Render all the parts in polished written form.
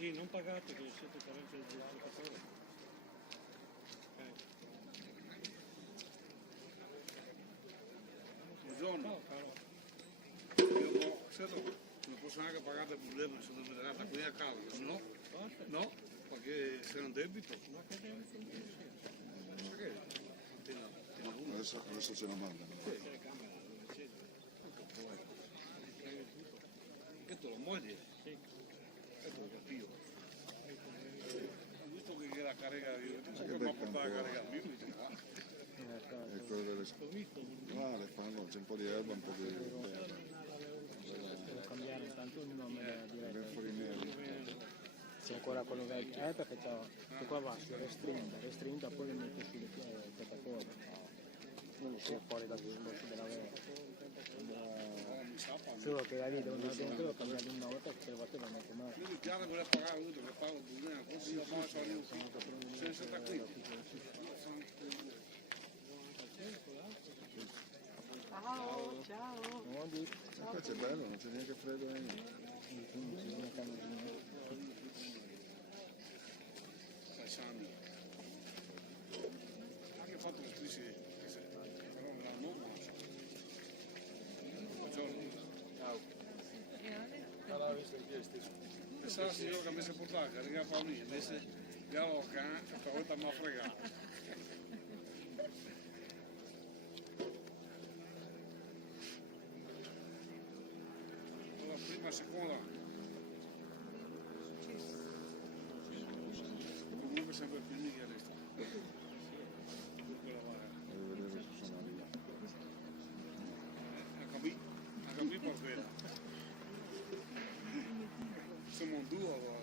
Sì, non pagate che siete correnti di lavoratore. Buongiorno. Ciao caro. Certo, non posso neanche pagare il problema se non mi date qui a casa, no? No, perché sei un debito. Ma che debito? Adesso ce lo mandano. Che tu la moglie? Sì. Che tu lo capivo. Visto che la carica io, non so Che come bel portare la campo. carica mia, E quello delle le fanno, c'è un po' di erba, un po' di terra. Devo cambiare intanto il nome della Ben diretta. fuori nero. C'è ancora quello vecchio. Perché che qua va, si restringa, poi lo metto sulle piattaforme. Non si fuori dal discorso della vera. Solo che la lì devo andare dentro e cambiare di nuovo perché tre volte lo metto male. quindi piano vuole pagare uno che paga un problema, così la mano sono io, senza da qui. Ciao, ciao. Non di Qua c'è bello, non c'è neanche freddo neanche. Passando. Anche fatto che tu sei, però me la non mangia. Buongiorno. Ciao. Pensava signore che a me si portava a caricare per me, invece Galocca stavolta mi ha fregato. La prima, seconda. Comunque sempre più mica resta. Quella va. Devo vedere se sono arrivato. A capì per quello. Siamo un duo allora.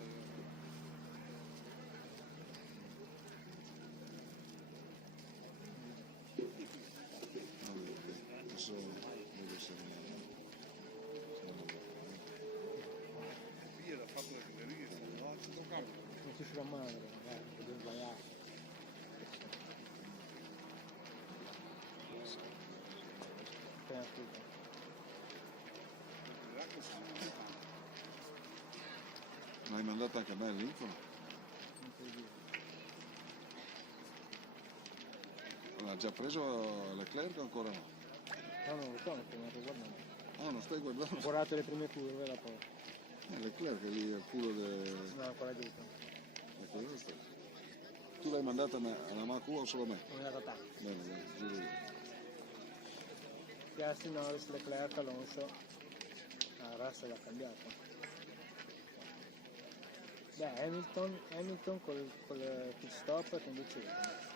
Adesso vedo se Via l'ha fatto le categorie, no? Ci toccava. non si fa male, che devo sbagliare. Appena tutto. Ma hai mandato anche a me l'info? Non puoi dire. L'ha già preso Leclerc o ancora no? No, non lo so, non sto guardando. Ah, non stai guardando? Ho guardato le prime curve da poi. Leclerc è lì al culo No, ancora dietro. Tu l'hai mandata alla Macu o solo a me? Non era tanto. Bene, bene, giro io. Piastri, Norris, Leclerc, Alonso. Russell l'ha cambiato. Beh, Hamilton col pit stop conduceva.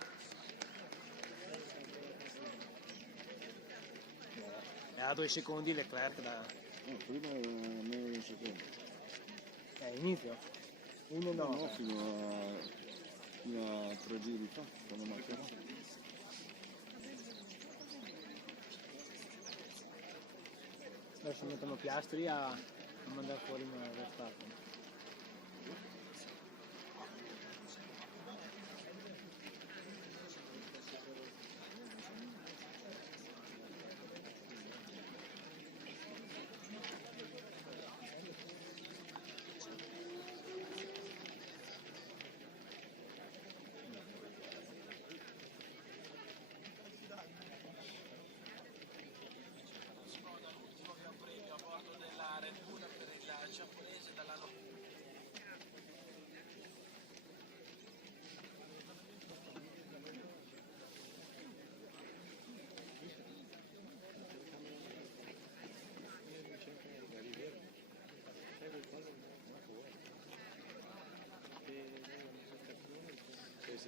A 2 secondi Leclerc da Prima era meno di un secondo. inizio 1,9. No, fino a 3 giri fa, quando mancava. Adesso mettono Piastri a mandare fuori una Verstappen.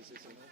Sì.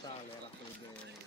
Sale alla fede.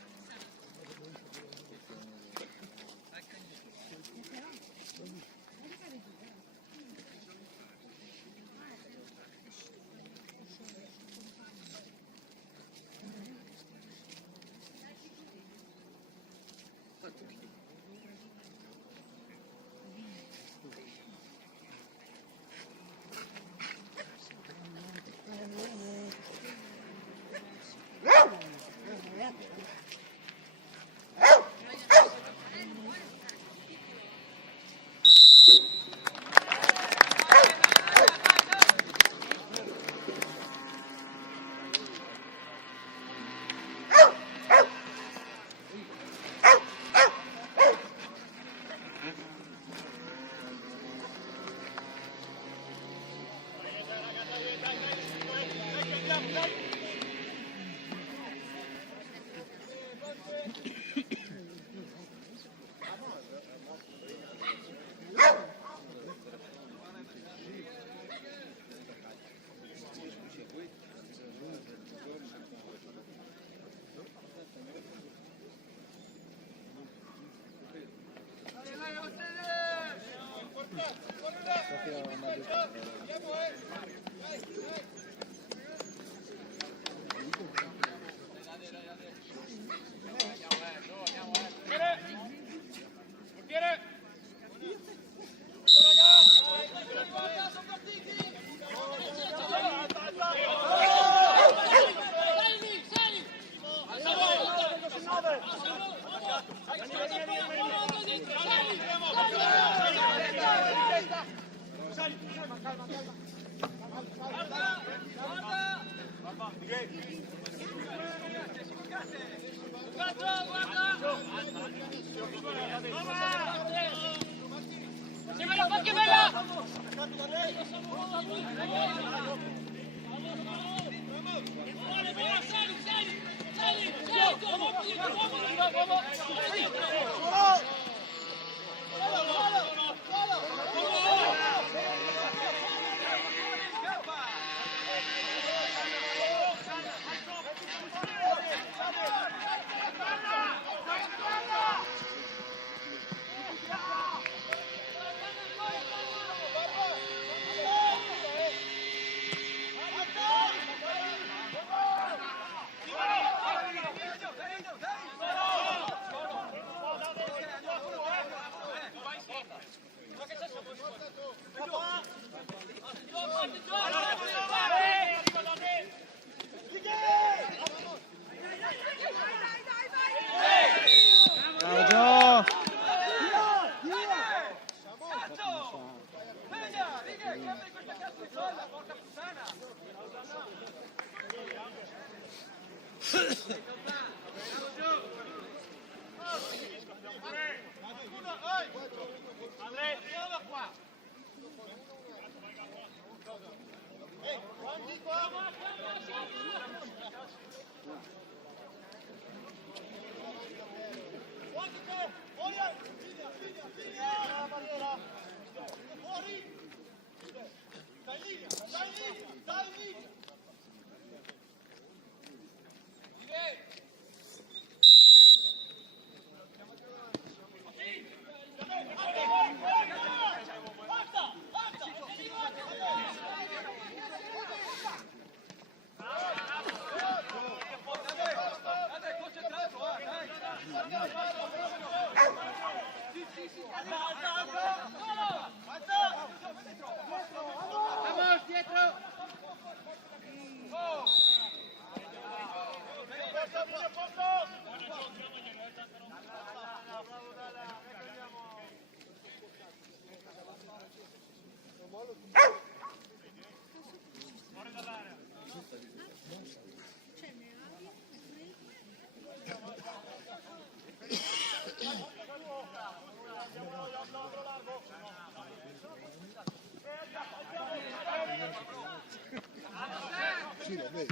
Sì, vabbè,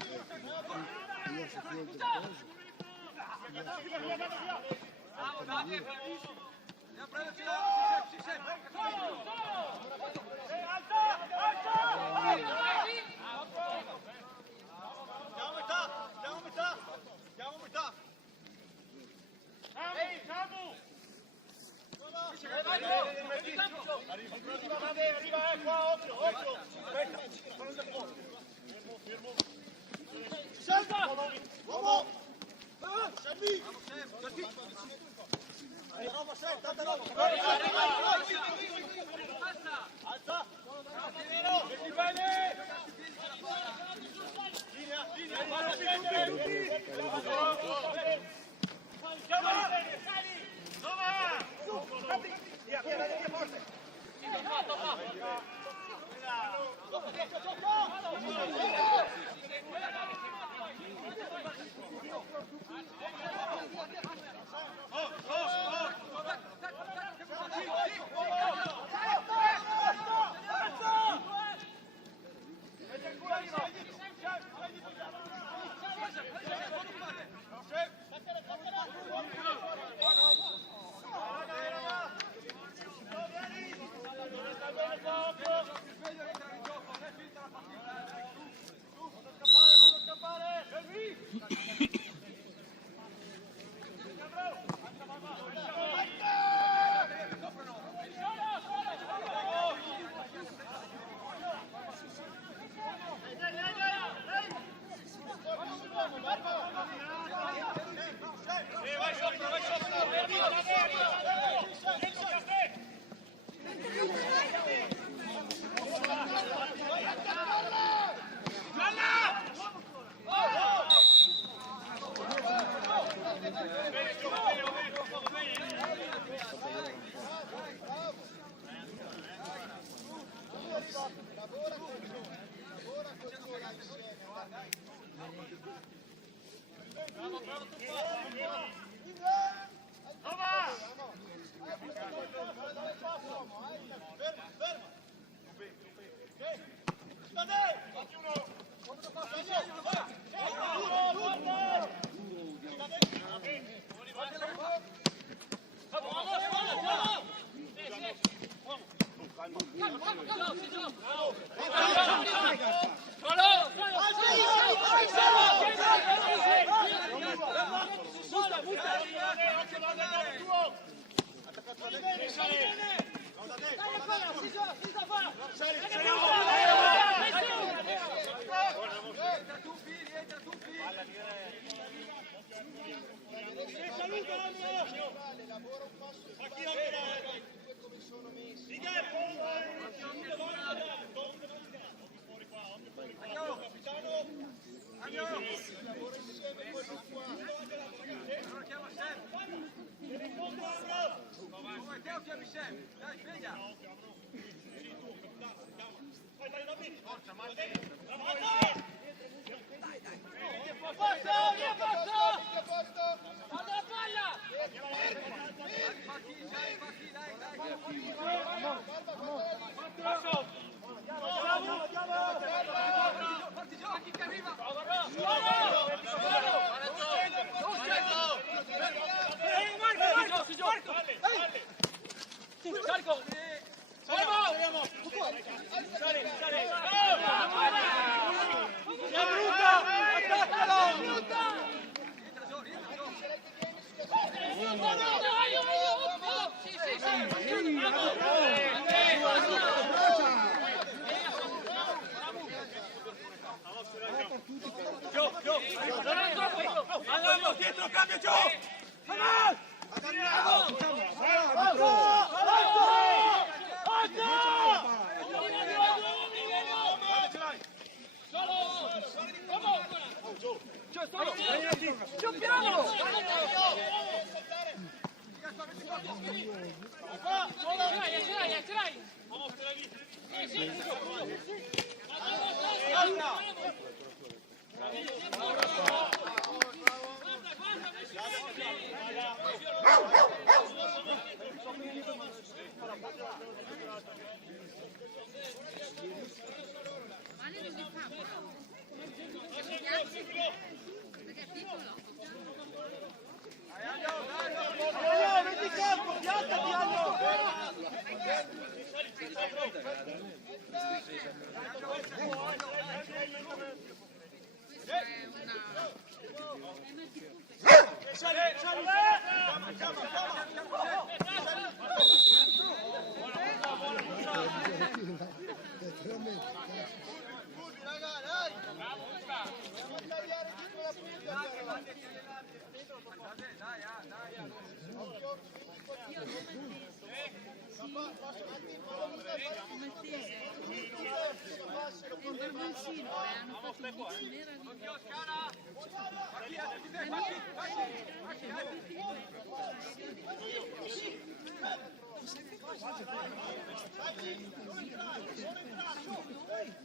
io so più altre cose.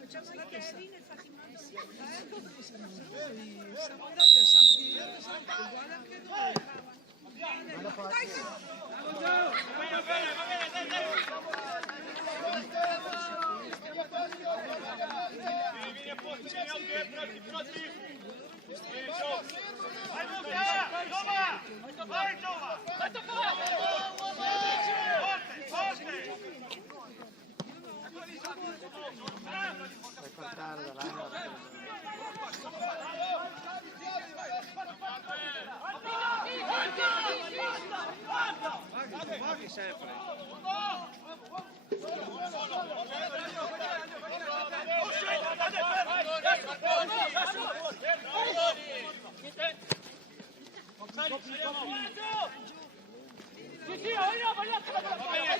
Facciamo la chiesina e fatti male sia. Siamo andati a San Pietro, uguale anche noi. Vieni a posto, vieni pronti. Vai Luca! Vai Giova! Forte, forte! Puoi portare dall'area. Maghi sempre.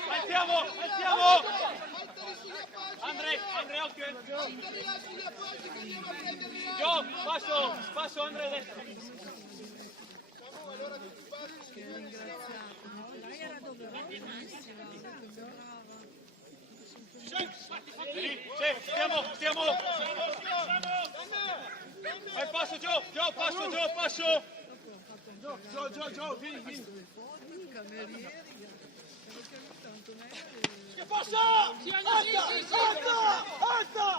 Alziamo! Andrej, occhio! Gio, passo Andrej destra. Lei era dove? Stiamo! Vai, passo Gio, passo! Gio, vieni! I camerieri, tanto meglio. Che passa! Alza!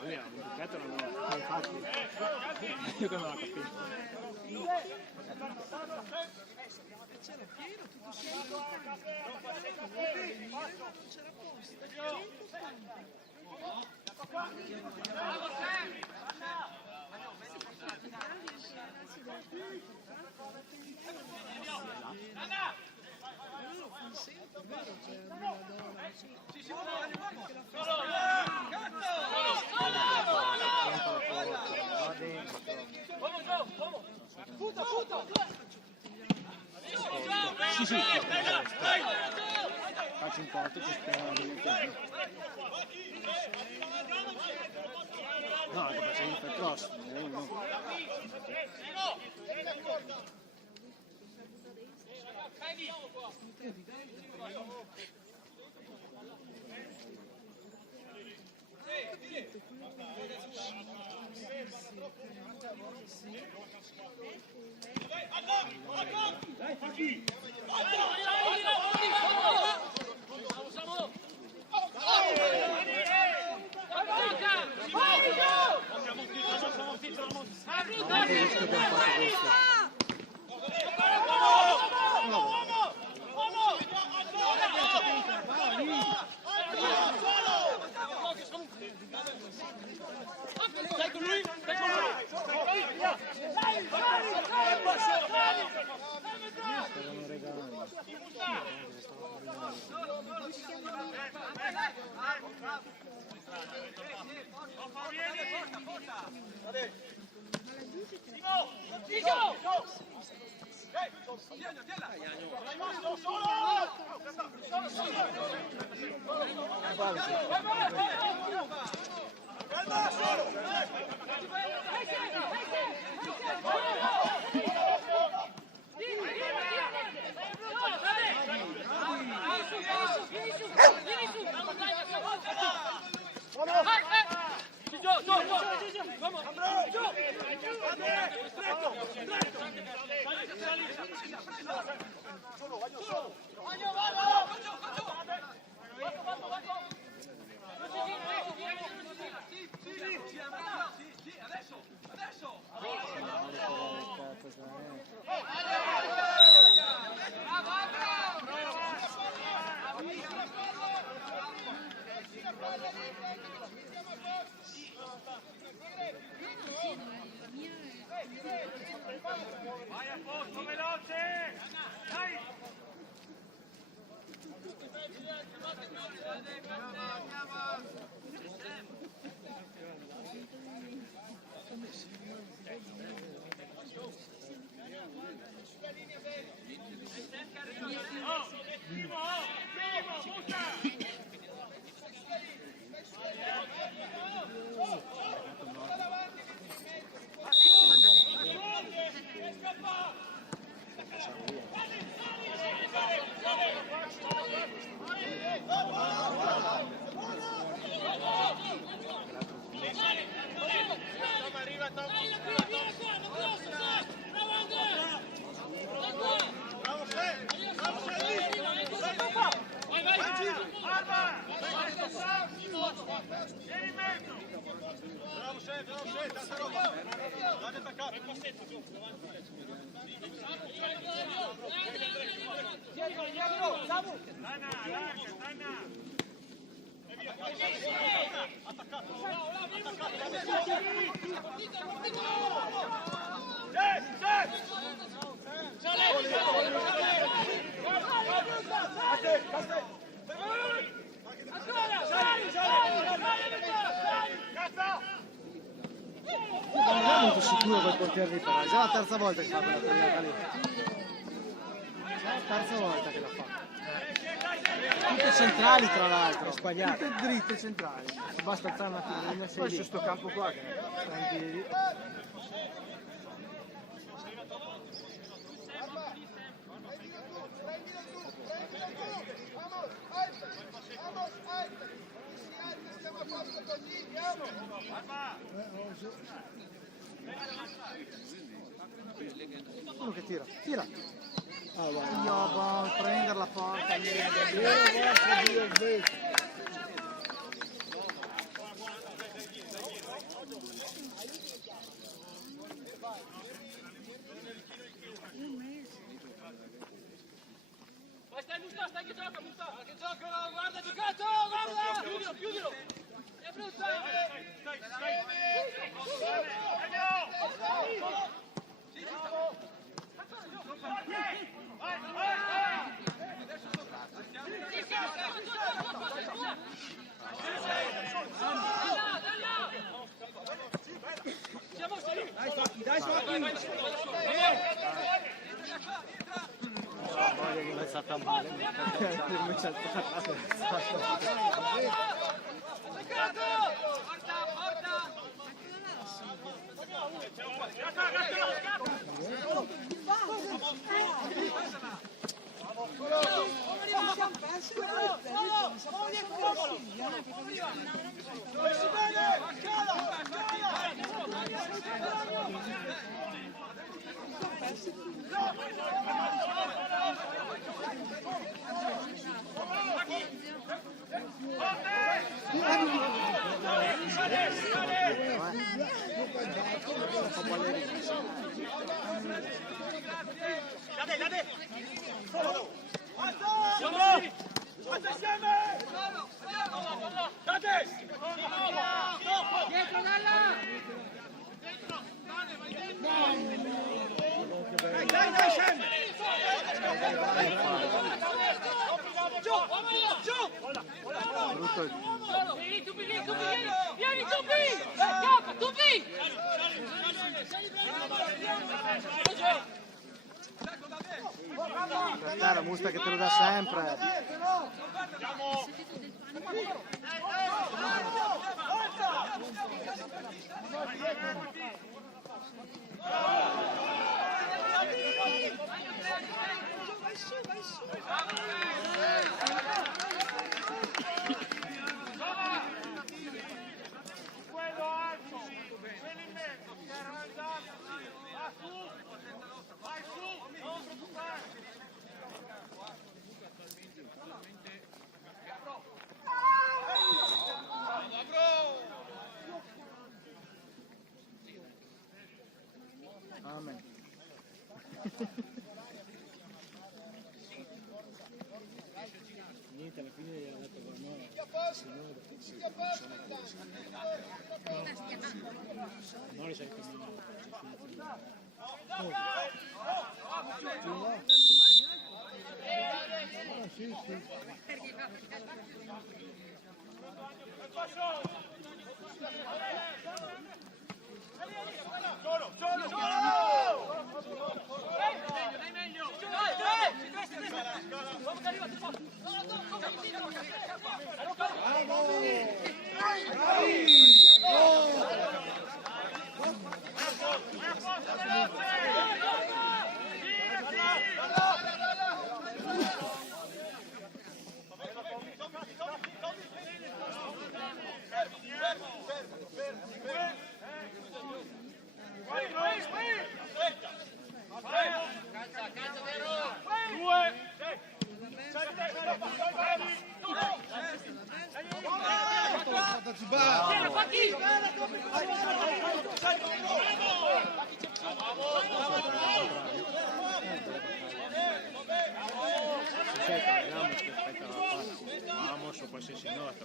Lui ha un giocatore, infatti, io che non l'ho capito. C'era pieno, tutto solo. Non c'era posto. Sì, faccio un porto ci spero no, che facevi per cross no. Vai a posto, veloce! Dai! Non è molto sicuro quel portiere di Ferrari, già la terza volta che fa quella tagliata lì. Già la terza volta che la fa. Tutte centrali tra l'altro, sbagliate. Tutte dritte centrali. Basta alzare un attimo. Poi su sto campo qua che sta in piedi. Uno che tira, tira. Ah, io prendere la porta. Stai che gioca, Mustafa! Che gioca, guarda, giocato, guarda! Chiudilo! È brutto! Dai, non è stata male. La Musta che te lo dà sempre. Vai su. Quello alto, quello in mezzo, si è arrangiato, vai su, non preoccuparti. Amen. Niente, alla fine gli ha detto no, le sai che Vamos o qualsiasi nota.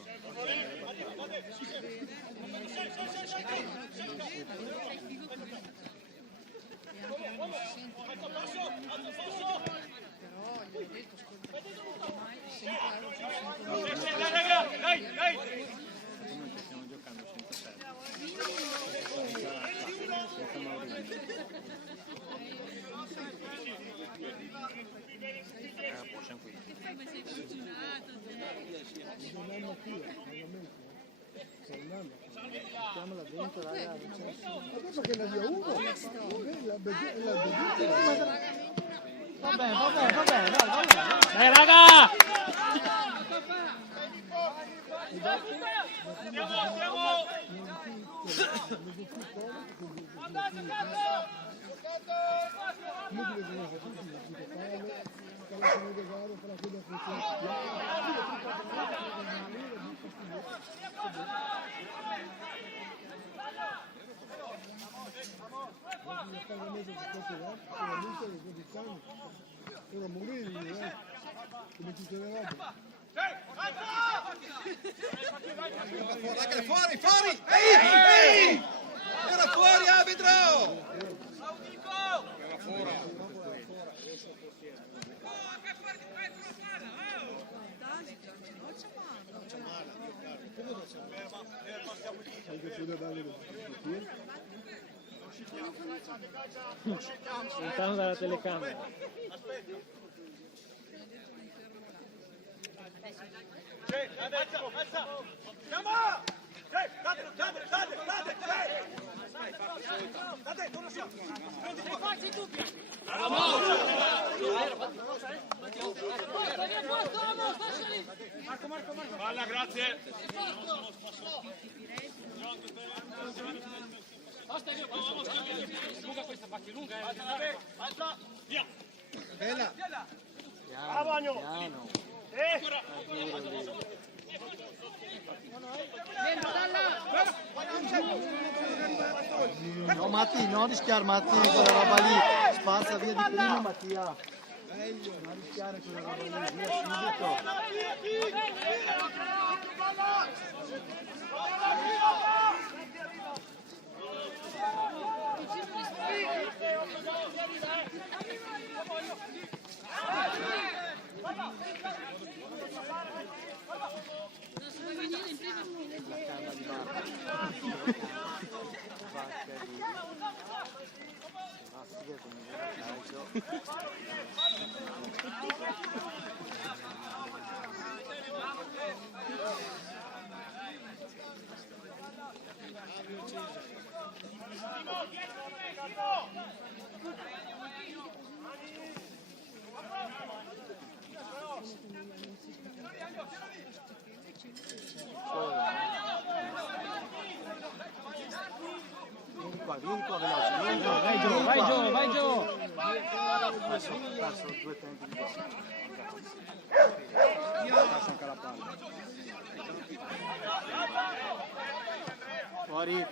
Stiamo giocando senza serve. Senza Maurizio. Può siamo qui. Mettiamola dentro, ragazzi. Adesso che ne dia uno, la bevuta. Va bene, dai. Dai raga! Ora Mourinho, come tutte le robe. Dai, fuori! Ehi! Era fuori, arbitro! Lontano dalla telecamera. Palla, grazie. Basta, lunga questa, fatti lunga. Alza, via. Bella! Piano. No Matti, non rischiare Matti, quella roba lì. Spazza via di prima Mattia. Non rischiare quella roba lì, via subito. Vieni qua veloce, vai Gio. Adesso perso 2 tempi di questo. Perso anche la palla. Fuori.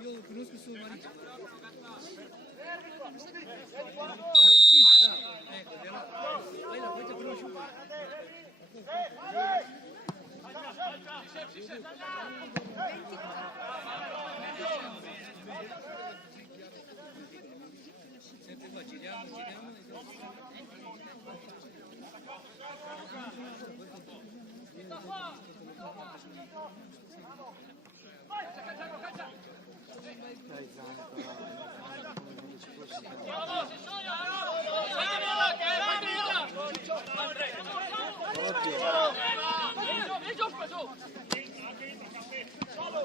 io conosco suo marito. Ecco, lei la avete conosciuta? Sempre qua, giriamo. Dai, Zana, però, non ci può stare.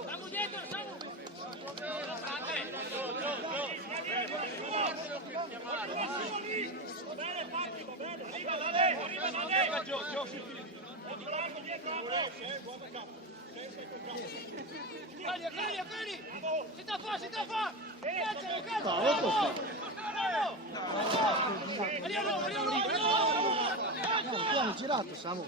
Siamo dietro, siamo! Cali! Si sta fuori! No, tu hanno girato, Samu.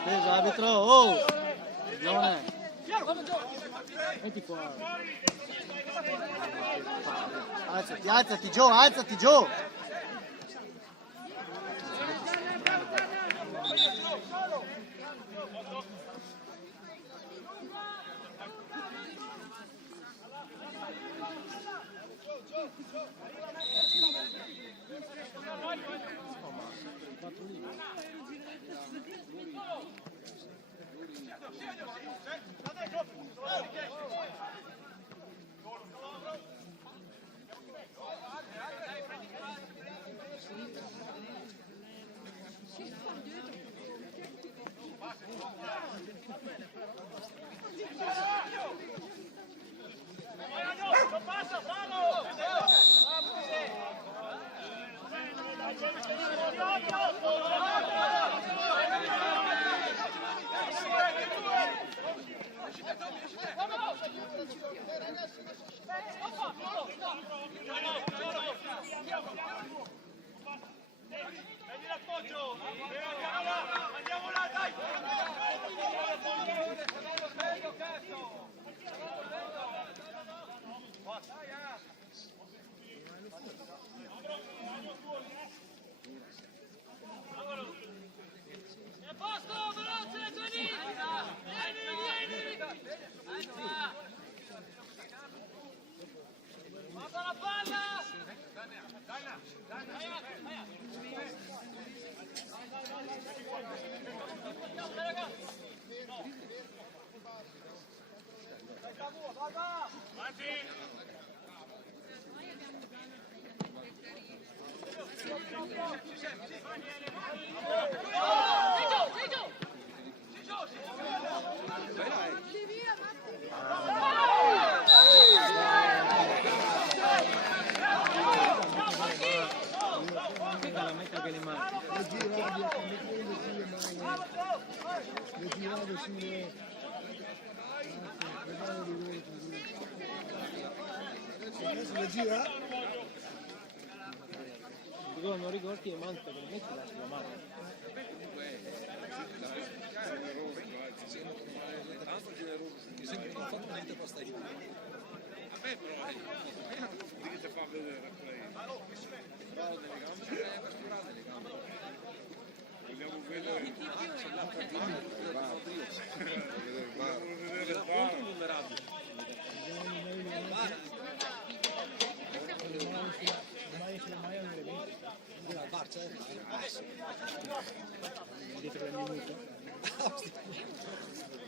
Attesa, arbitro, oh! Gione! Metti qua. Alzati, Gio! Non ricordi e manca che metti la sua mano. Tanto generoso, che sempre non ha fatto niente per stare. Vabbè, però, di che fa vedere a play? Vogliamo vedere il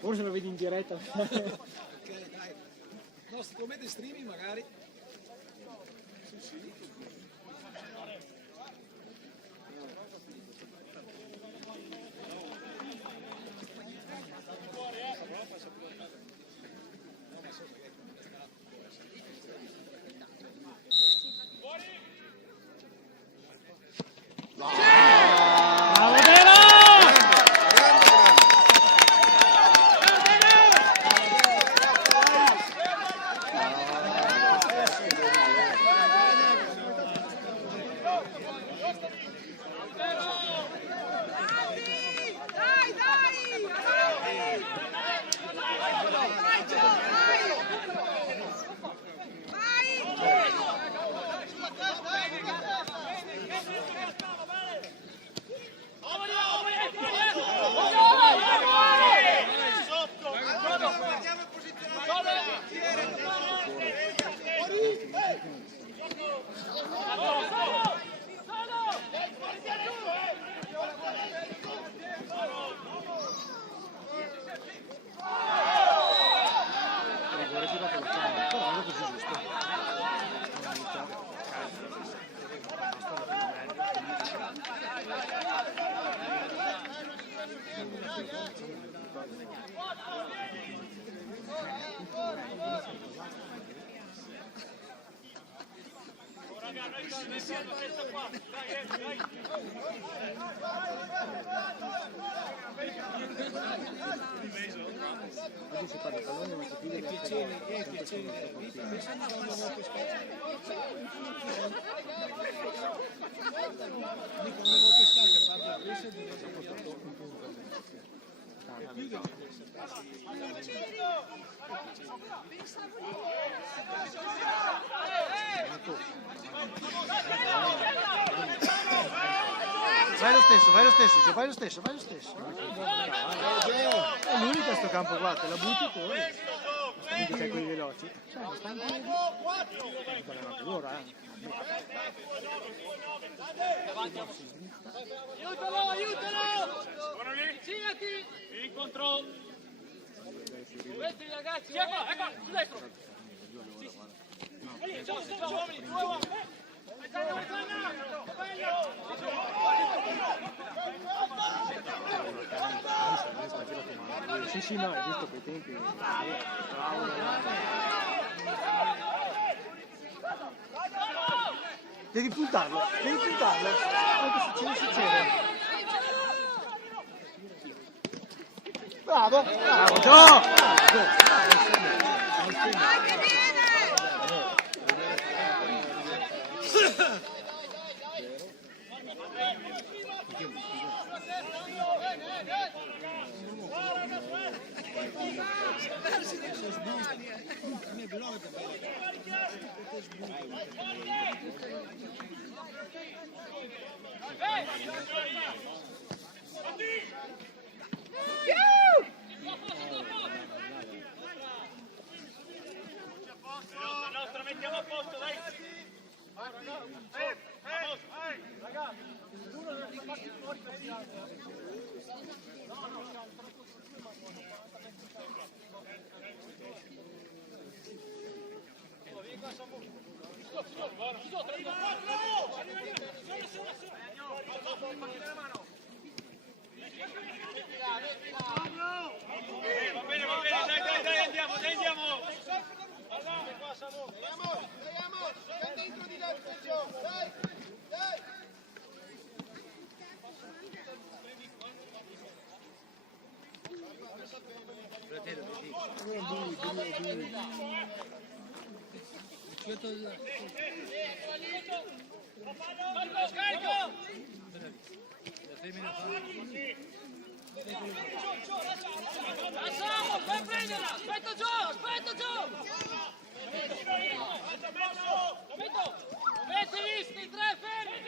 Forse lo vedi in diretta. Ok, dai. No, sicuramente streaming magari. Vai lo stesso. È l'unica sto campo qua, te la butti tu. Quindi sei quelli veloci. Stanno ancora, Aiutalo! Buono lì! Avvicinati! Incontro! Muovetevi ragazzi! Ecco, su destro! Ciao, uomini, due uomini! Sì, no, hai visto quei tempi. Devi puntarlo. Quello che succede. Bravo, Gio! Mettiamo a posto, dai! Ragazzi! Uno deve farci fuori per il altro. Va bene, dai, andiamo! Guardate qua, Samu! Andiamo, dentro di là, Gio, dai! Marco, scarico! Lasciamo, fai prenderla! Aspetta Gio! Mettevi, sti tre fermi!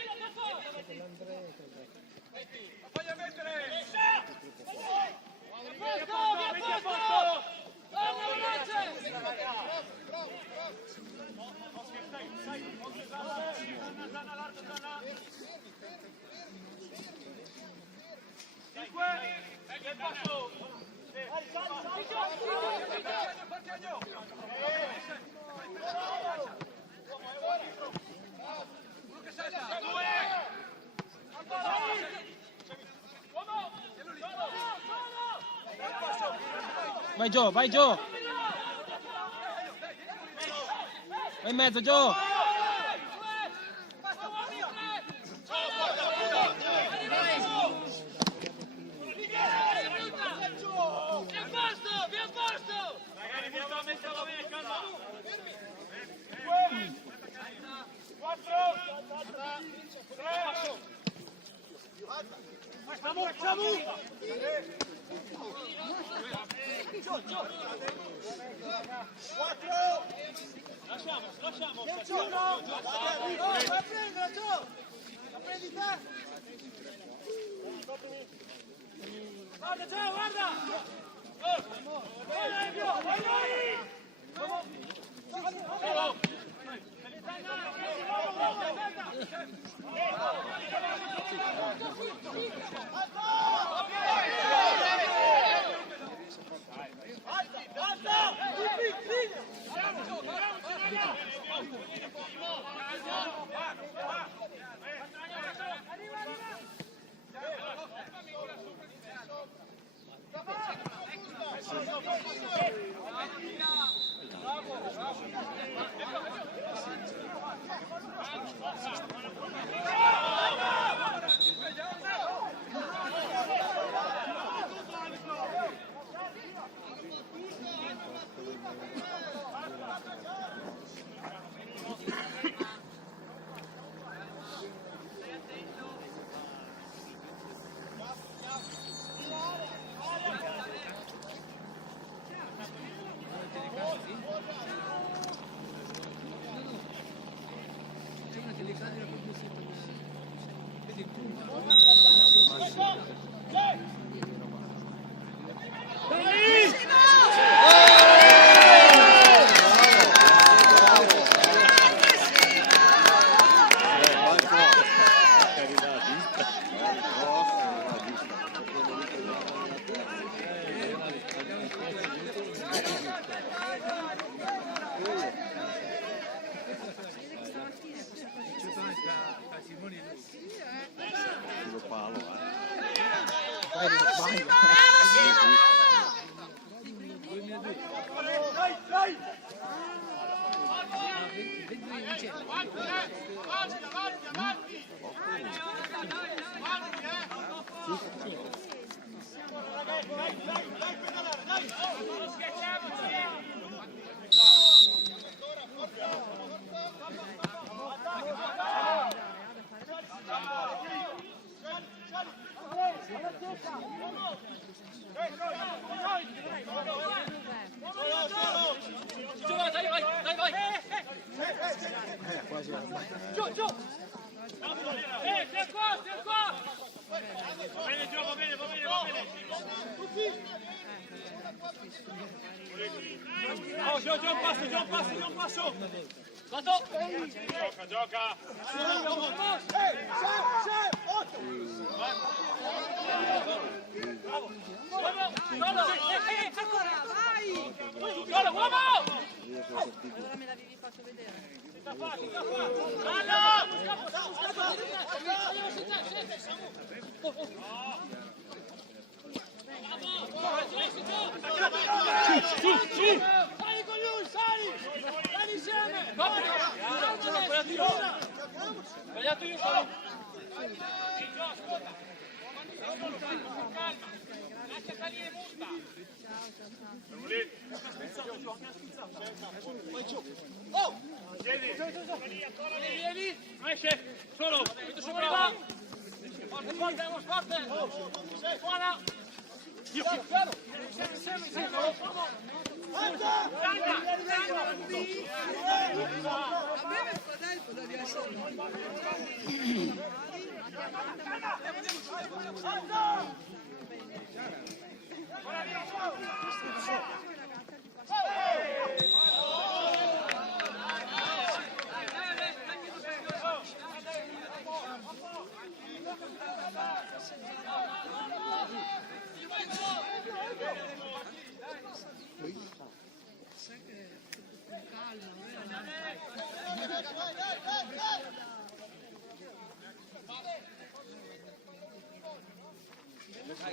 Fagli mettere! Via posto! Torna invece! Vai Gio! Vai in mezzo Gio! Via posto! Magari metterlo bene, calma! 4 3 Lasciamo. Prendi te! Guarda, ciao, guarda! Vai, Emilio, Giù! Stai qua! Bene, Gio, va bene! Oh, Gio, un passo! Vado! Gioca! Ancora, vai! Uomo! Allora me l'avevi fatto vedere. Sta qua! Sì! Sali con lui, sali! Sali insieme! Sbagliato io, calma! Lascia salire multa! Oh! Vieni! Non esce! Solo! Metto sopra! Forte! Buona! Io chiaro!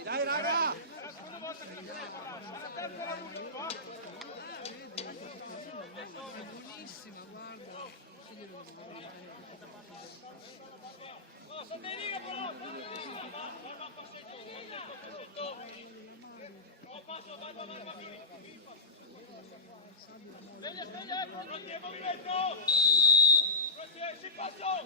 Dai raga! Buonissima, guarda. Sveglia, pronti al movimento! Pronti, si passò!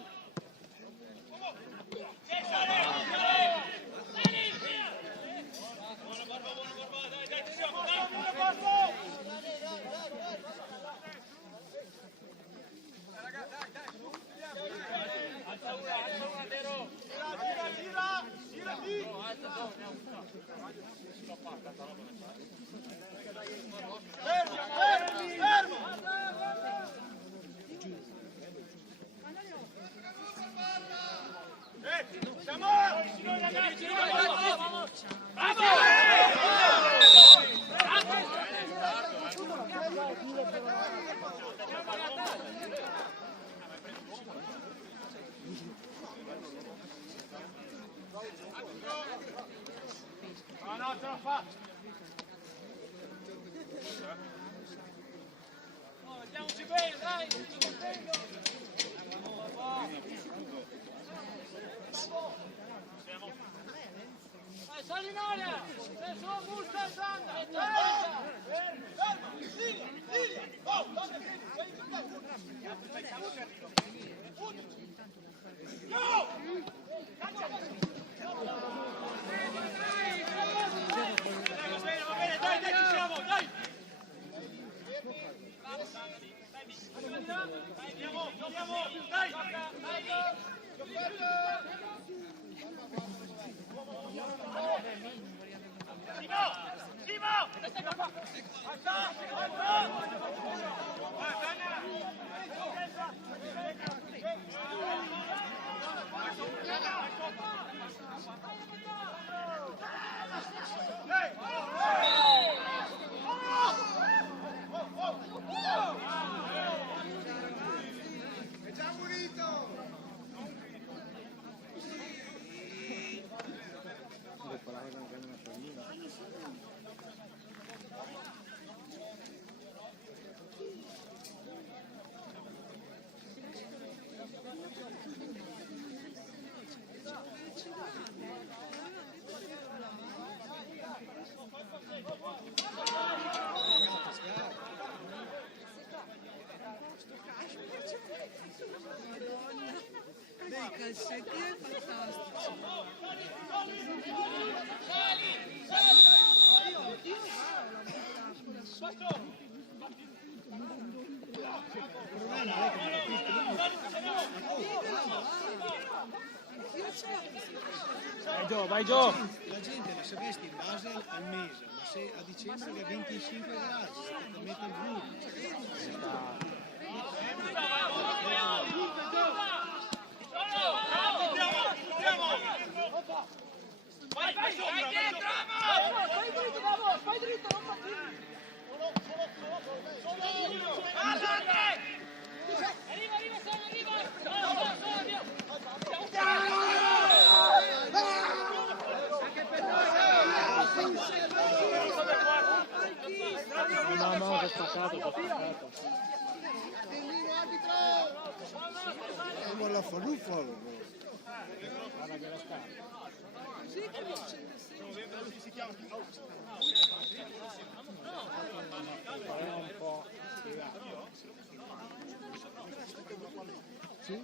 No, ce la fa! Mettiamoci bene, dai! Dai, sali in aria! Sei solo busta e zanna! Ferma! Lilia! Oh! Va bene, dai, ci siamo, dai! Andiamo, dai! Simo! È già munito! Dei calcetti è fantastico. Vai Gio, vai Gio! La gente la sapesti in base al mese, ma se a dicembre che 25 gradi, si mette il blu. Vai dietro, vai dritto, non fatti! Arriva, Sani, arriva! No, che staccato. Come la faluffa. Guarda che la scala. Un po' spiegato. Sì?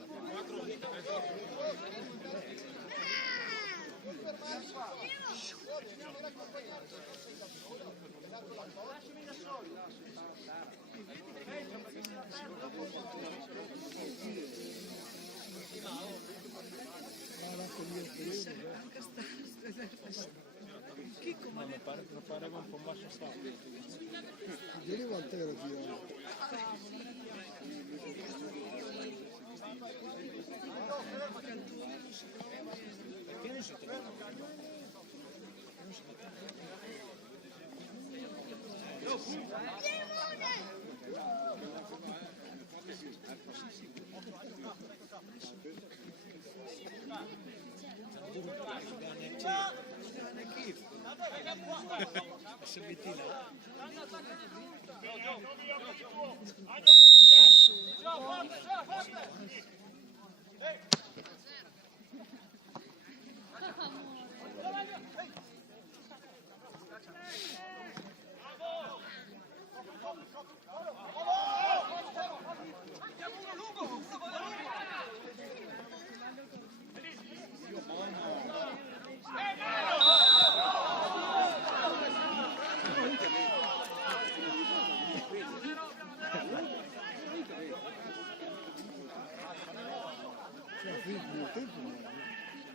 Non pareva un po' basso stato. Ieri quanto era Fiore? Perché non si trova?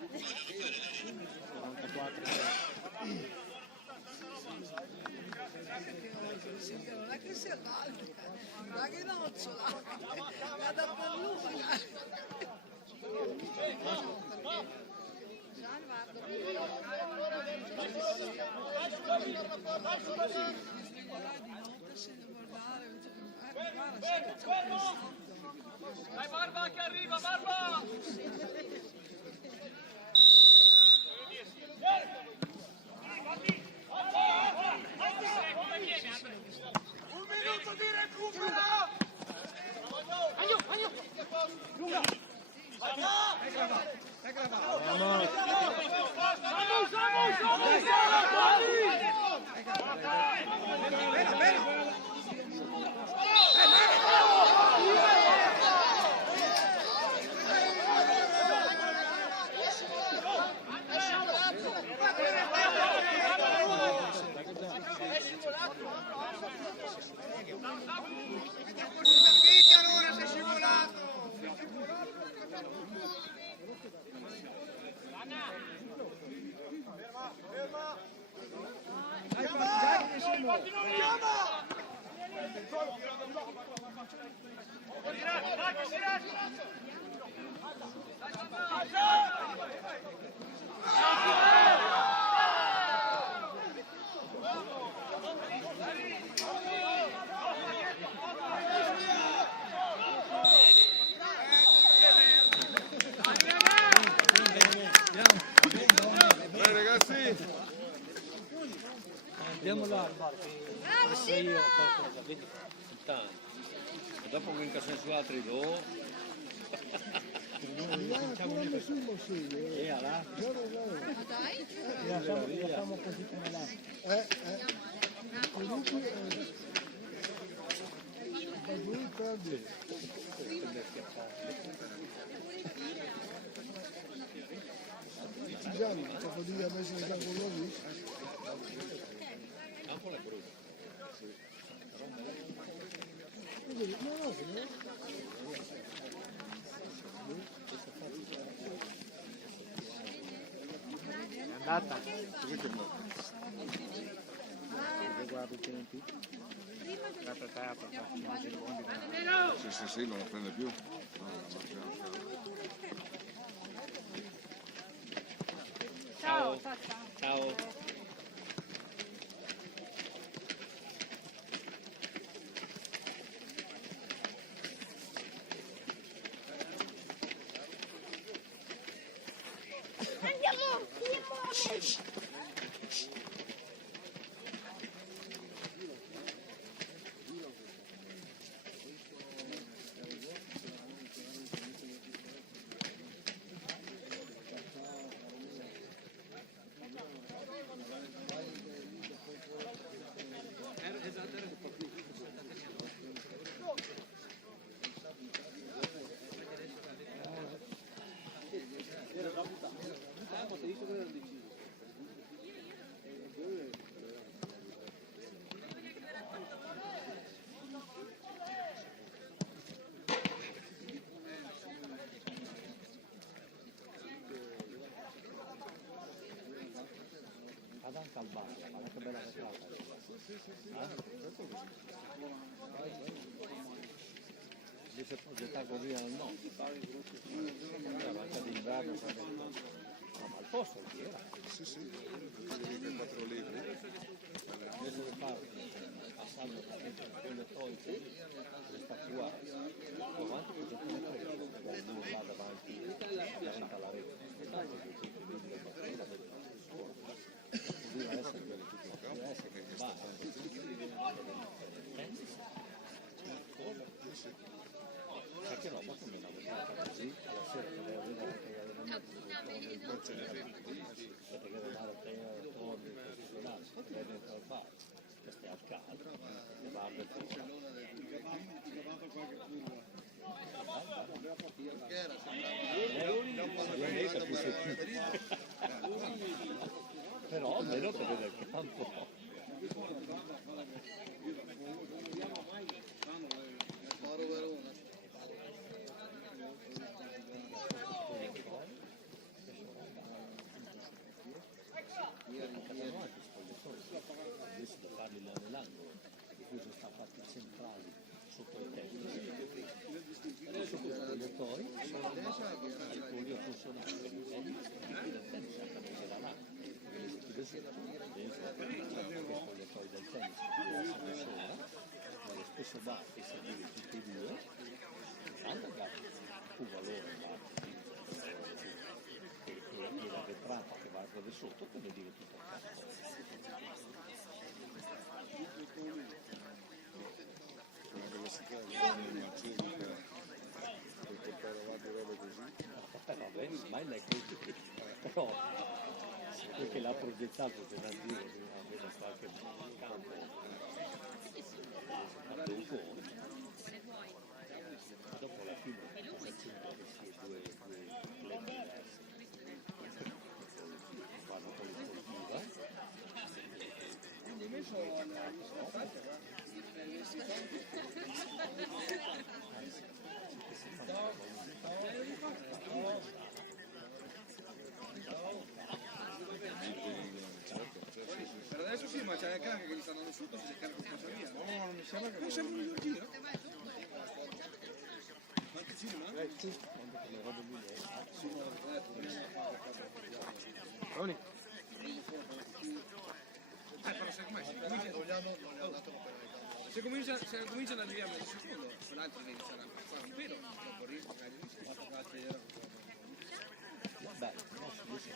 Non è che sia l'altra, ma che nocciola, la da palluta. Dai Barba che arriva, Barba! Un minuto di recupero! Lunga! Dai ragazzi! Andiamo là al bar, che io qualcosa, vedi? Tanto. E dopo che incassano su altri do. Via là. La facciamo così come là. È andata. Così che no. Guarda i tempi. Aspetta, Sì, non la prende più. No, Ciao! Ciao. Avanti al bar, guarda che bella vetrata. Dice progettato così o no? Avanti d'inverno, ma al posto chi era? Sì, che 4 litri. Invece di fare passando con le tolte, questa qua, avanti progettare quello, perché lui va davanti alla rete. Deve essere quello che deve essere che perché no, ma come la vetrata così, alla sera che devo vedere che il pozzo di perché deve dare il tenere torni, così deve dentro al bar, che stai al caldo, che va a però almeno per vedere il campo. se va e seguire tutti e due, hanno dato un valore e la vetrata che va da sotto te ne dire tutto a capo. Una velocità di Mazzini per portare avanti robe così. Vabbè, ma è così. Però perché l'ha progettato per la dire che aveva qualche campo dopo la fine cosa c'entra che sia due club diversi vanno con l'esportiva Per adesso sì, ma c'è anche che gli stanno sotto, si carica con via. No, non mi sembra che... Non sembra un miglior giro. Quanti cinema? Tony. Però sai com'è? Se cominciano ad arrivare al secondo, quell'altro deve iniziare a fare un pelo, dopo lì magari beh, no, si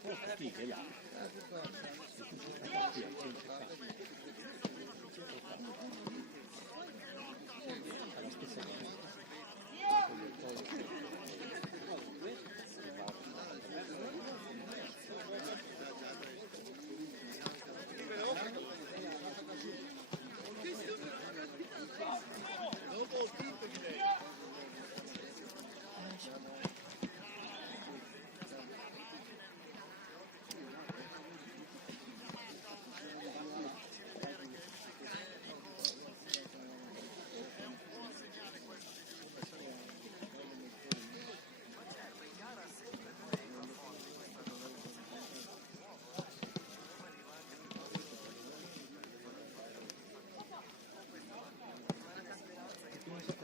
fa qui e là alla stessa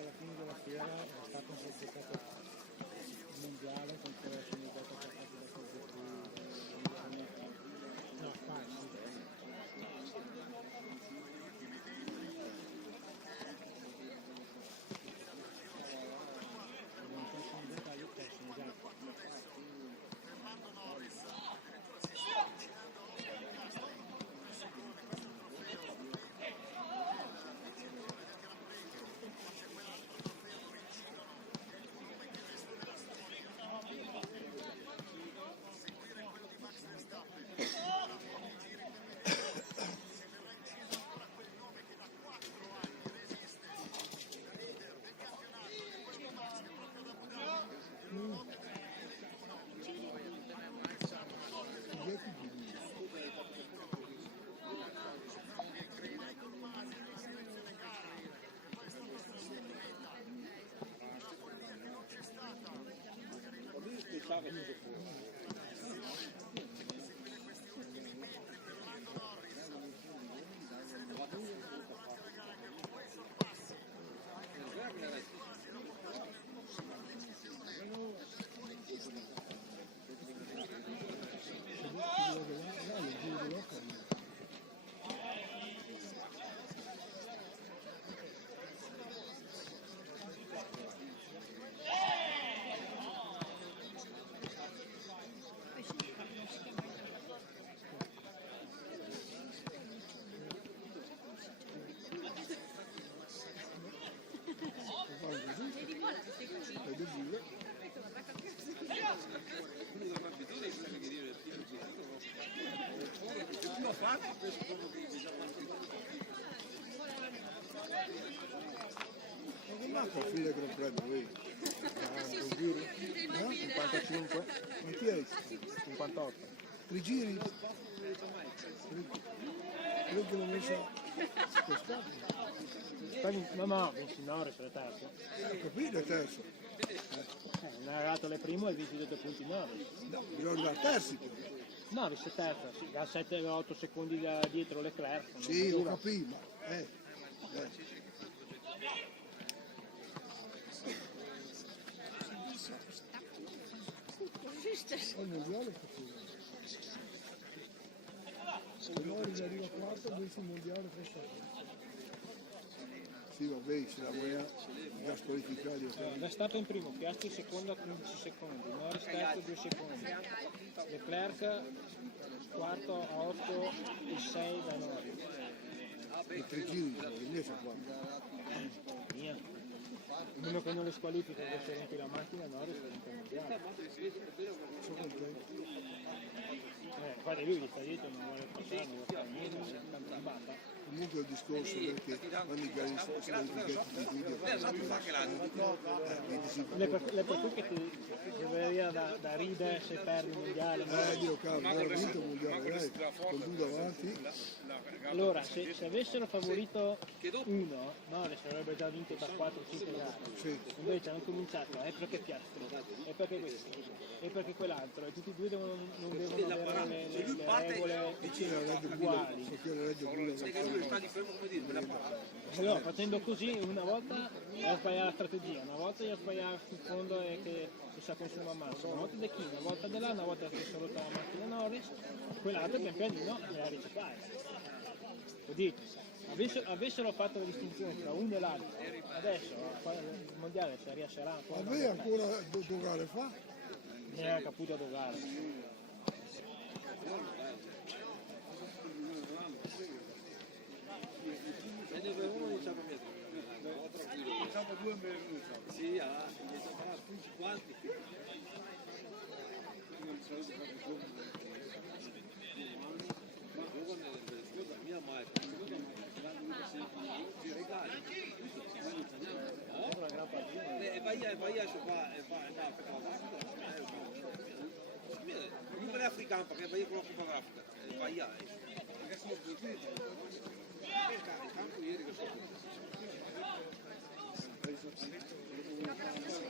alla fine della fiera è stato un po' giocato il mondiale con cui è finito da no, facile. Non penso un dettaglio prossimo, esatto. Ma che offrire che lo prendo, vedi? Un giro? No? 55? Quanti hai? 58. 3 giri? Credo che l'ho messo No, no, Vincinore per il terzo. ho capito il terzo. Non è arrivato alle prime e hai vinto 2 punti 9. No, bisogna arrivare al terzo. No, visto terza, sì, da 7-8 secondi dietro Leclerc. Sì, lo capivo. Esiste. Il mondiale è così. Nord arriva quarto, invece il mondiale quest'anno. Sì, vabbè, se la Guea già squalificati. Verstappen in primo, Piastri secondo a 15 secondi, Norris terzo 2 secondi, Leclerc quarto a 8 e 6 da Norris. E 3 giri, il mio fa 4. Mia. A meno che non le squalifica che si rompi la macchina, Norris è un po' mondiale. Sono contento. Guarda lui sta dietro, non vuole passare, non vuole fare niente, è tanto in batta. Comunque il discorso è che quando i gari sono squalificati di video Le per che ti venire da ridere se perdi il mondiale. Dio cavolo, hanno vinto il mondiale, con due davanti. Allora, se avessero favorito uno, Norris avrebbe già vinto da 4-5 gare. Sì. Invece hanno cominciato, perché Piastri, perché questo, perché quell'altro, e tutti e due non devono avere le regole uguali. Perché la Red Bull Allora, facendo così, una volta gli ha sbagliato la strategia, una volta gli ha sbagliato sul fondo e che si consuma massa, una volta De Chi, una volta De là, una volta si è rotta la macchina Norris, quell'altro pian pianino le ha ricercate. Così, avessero fatto la distinzione tra uno e l'altro, adesso il mondiale si riescerà ancora. Vabbè, ancora 2 gare fa? Neanche capito a dogare. Sì, tutti quanti. Mia madre, ti regali. E vai a non è africano perché vai a quello che fa l'Africa. Vai a. Il campo ieri che sono.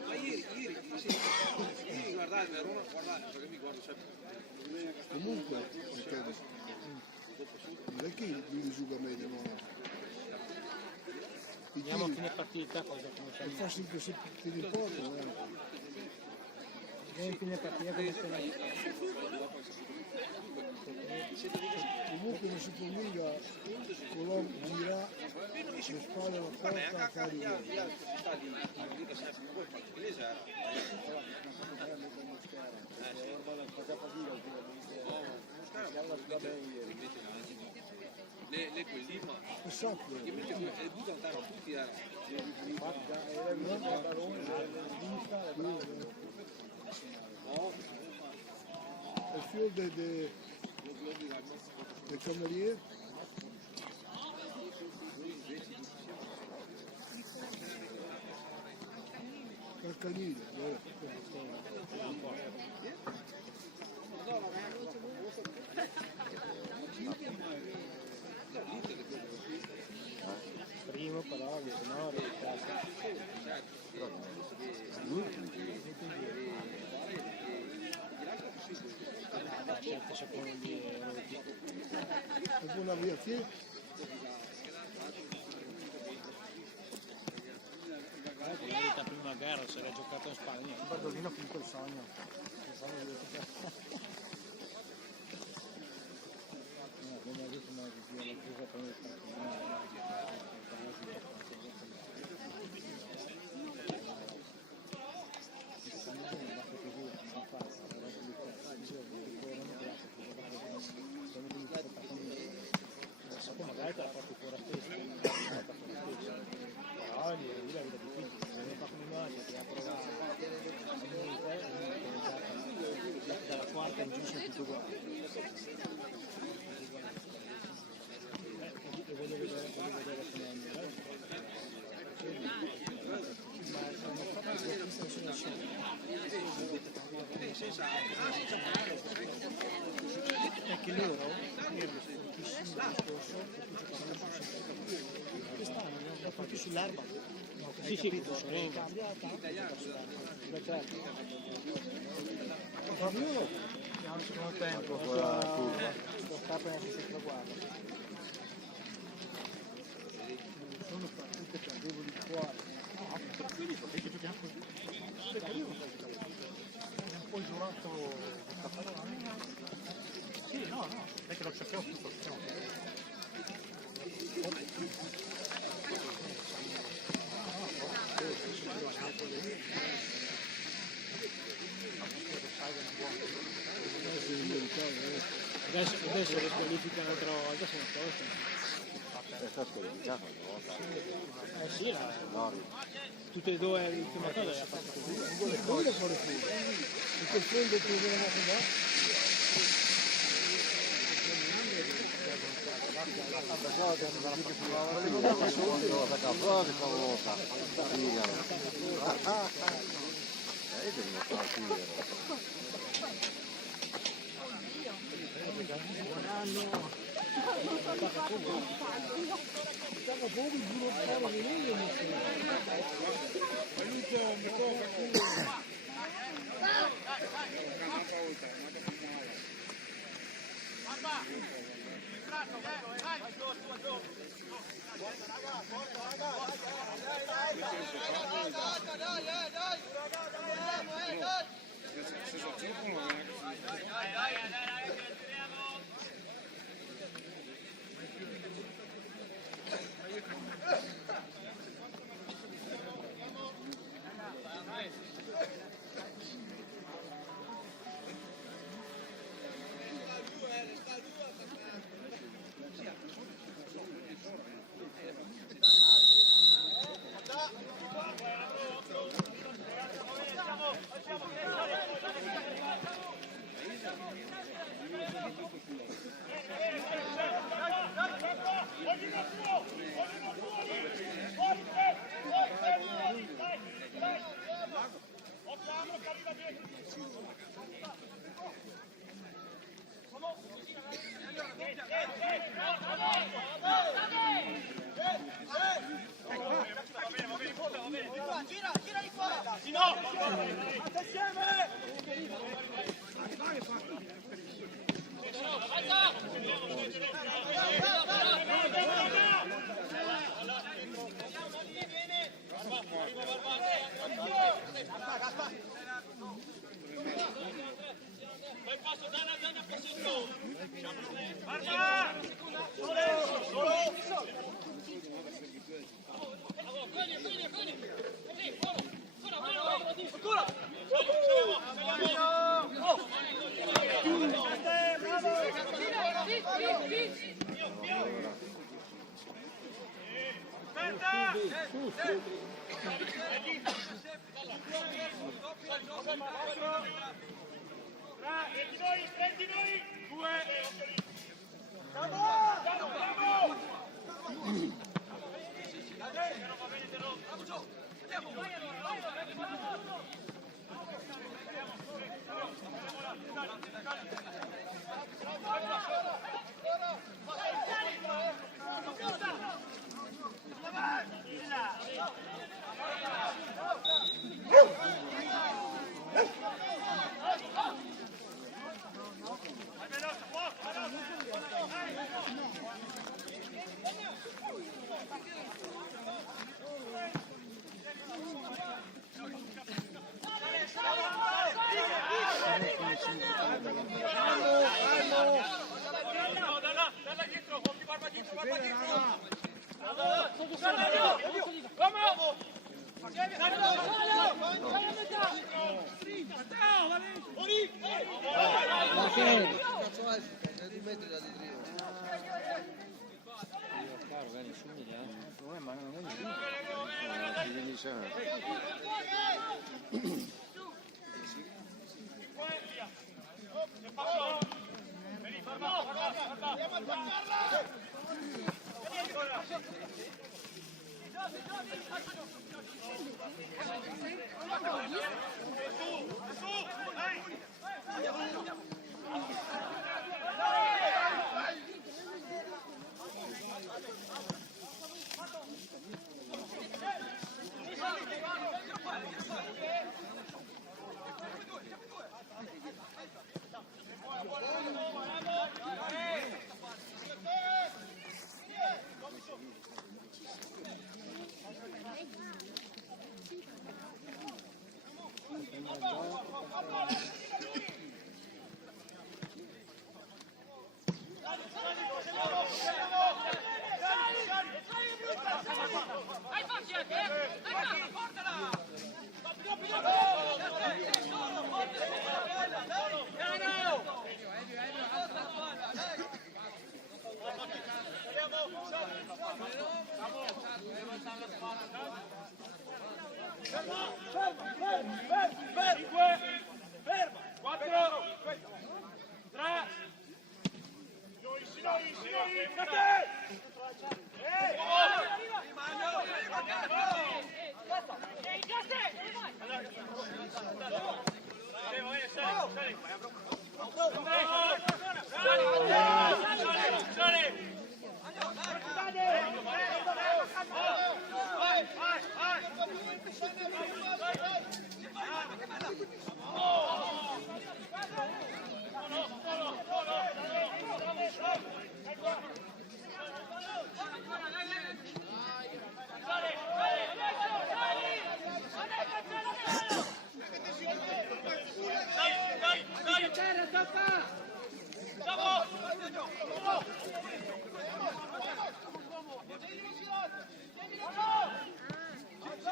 Ma ieri guardate a Roma, guardate perché mi guardo sempre. Comunque, perché non è che lui gioca meglio, no? Vediamo a fine partita cosa cominciamo. Forse che se ti riporto, Vediamo a fine partita come comunque non si può mica Colombo gira le spalle alla porta a carico. Le quelli ma Esatto. che buttano tutti Il fiore del cameriere. Calcanile, primo però, no, secondi è buona via che la prima gara si era giocato in Spagna. Bardolino ha finito il sogno. Come ha detto una la chiusa con il magari te la porti fuori a testa, però lì la vita difficile, se ne fa come noi che ha provato dalla quarta in giù sono tutto uguali. E voglio vedere come andrà. Ma sono proprio due sensazioni. È che loro erano fortissimi l'anno scorso e poi giocavano sul sempre. Quest'anno erano forti sull'erba. No, sì, capito, sono cambiata. Beh, certo. Fabiolo Abbiamo il secondo tempo con la curva. Scappa neanche se traguardo. Sono partite perdevoli di cuore. No, tranquilli, perché giochiamo così. Perché io non so giocare. È un po' giocato. Sì, no, No, perché non c'è più opzione. Adesso le squalifiche un'altra volta sono toste. È stato squalificato una volta. Sì, tutte e due l'ultima cosa le ha fatte così. Non vuole fuori fuori fuori. In quel fondo che viene a fare.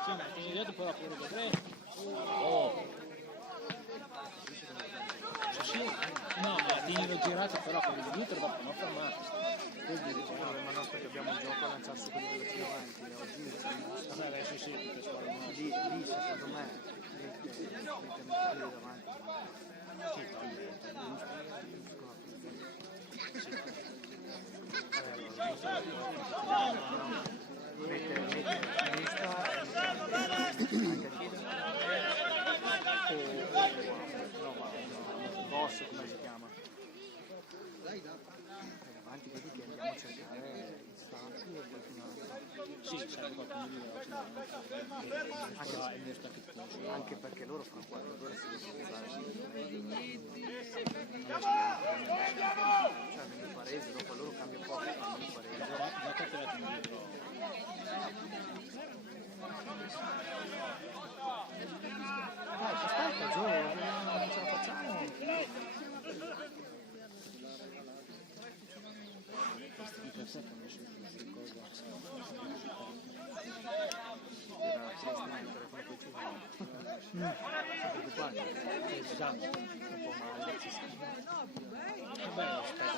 Sì, ma tieni dietro però pure da 3. Sì, no, ma tienilo girato però con il dietro dopo non fermato. Ma no, perché abbiamo il gioco a lanciarsi quelli veloci davanti. Oggi Vabbè, adesso sì, tutte squadre nuove. lì secondo me mette davanti. Sì, toglie. Mette sinistra boss come si chiama? Davanti vedi che andiamo a cercare istanti e qualcun altro. Sì, serve qualcuno di veloce. Anche perché loro fanno 4 ore si devono cioè nel Parese dopo loro cambia poco nel Parese. Già calcolato un libro. Aspetta Gio, non ce la facciamo. Di per sé quando si cosa. Sono preoccupato. Esatto. Un po' male, ci sta. Vabbè, aspetta,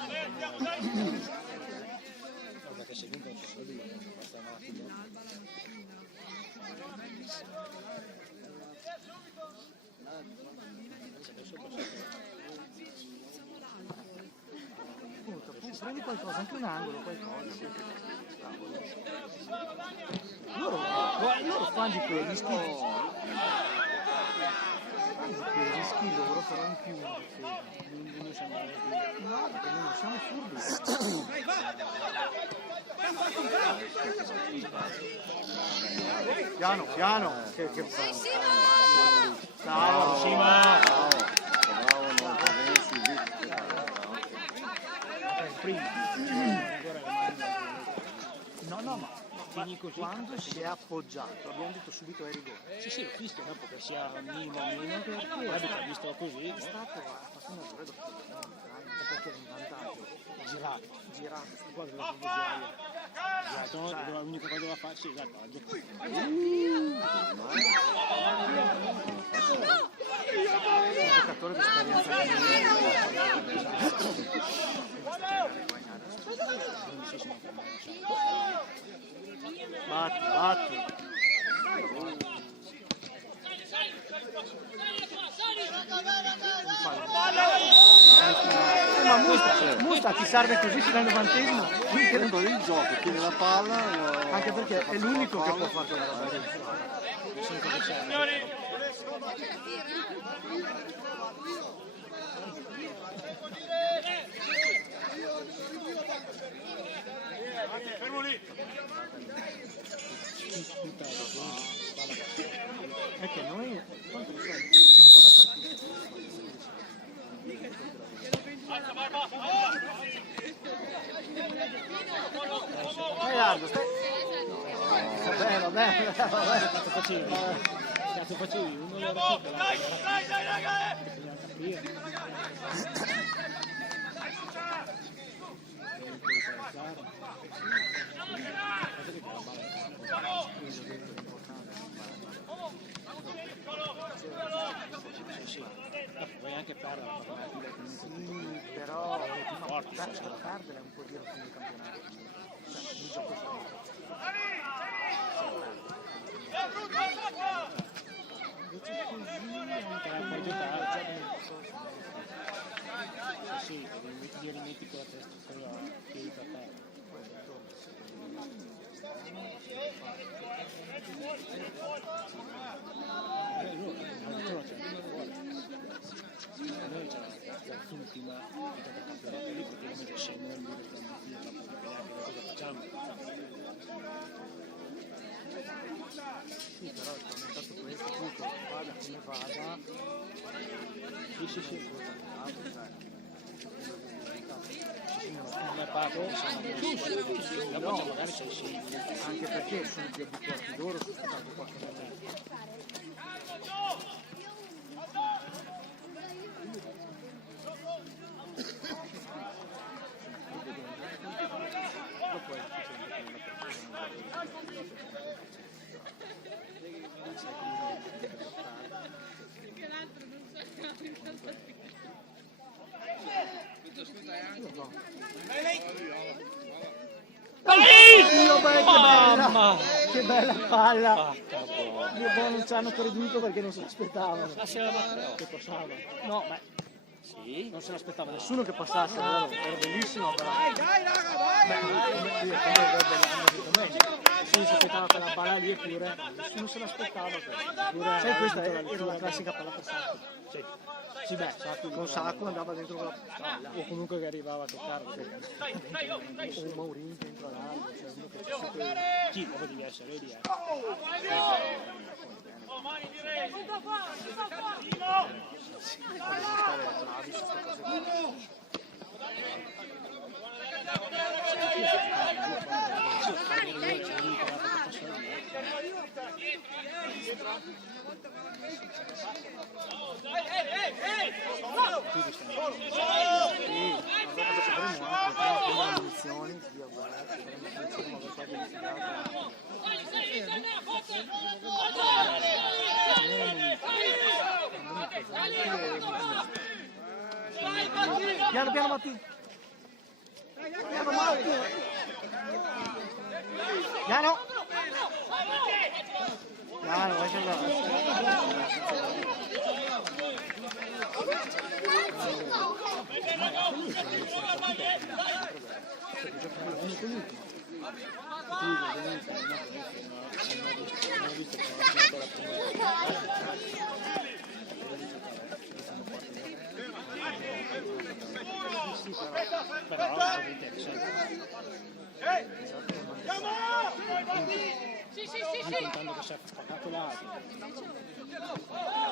no, perché se vincono ci sono due, basta un attimo. Appunto, prendi qualcosa, anche un angolo, qualcosa. Loro fanno di quei rischi. Quei rischi loro però in più. Non siamo No, perché noi non siamo furbi. Piano, piano. Che ciao, Sima. No, ma quando si è appoggiato abbiamo detto subito ai rigore. Sì, l'ho visto dopo che sia minimo, perché l'arbitro ha visto così. È stato fatto un errore perché in vantaggio. Girato, sto qua dove Esatto, l'unica cosa che doveva fare, sì, esatto, un giocatore di Batti. Ma Musta ti serve così fino al 90esimo? Con il gioco, tiene la palla. Anche perché è l'unico che può fare quella roba lì. Fermo lì! È che noi quanto lo sai? Largo, stai. Vabbè. Cazzo facevi? Uno lo recupera. Bisogna capire. Vuoi anche perdere la partita comunque. Però perdere è un po' dire fine campionato. Cioè, il gioco Puoi giocare. Sì, ti rimetti con la testa, con la piedi per terra. Noi c'è quest'ultima metà del campionato lì praticamente scendono direttamente dopo di vedere che cosa facciamo. Sì, però il commentato questo, tutto, vada come vada. Sì. Non è pago, Dopo magari sei sì. anche perché sono più abituati loro, sono stato qualche momento. Dopo è Mamma! che bella palla! Io non ci hanno creduto perché non se l'aspettavano. Che passava. No, beh, Sì? non se l'aspettava nessuno che passasse, era bellissimo però. Dai, raga, vai! Nessuno si aspettava quella palla lì eppure nessuno se l'aspettava. Sai, questa era la classica palla per Sacco. Sì, beh, con Sacco andava dentro quella palla. O comunque che arrivava a toccare. O un Maurini dentro l'altro, cioè uno che ci Chi? Come devi essere lì? bravi su queste cose qua. Piano piano Matti. Piano Matti. Piano. Piano, lascia contando che si è scappato l'altro.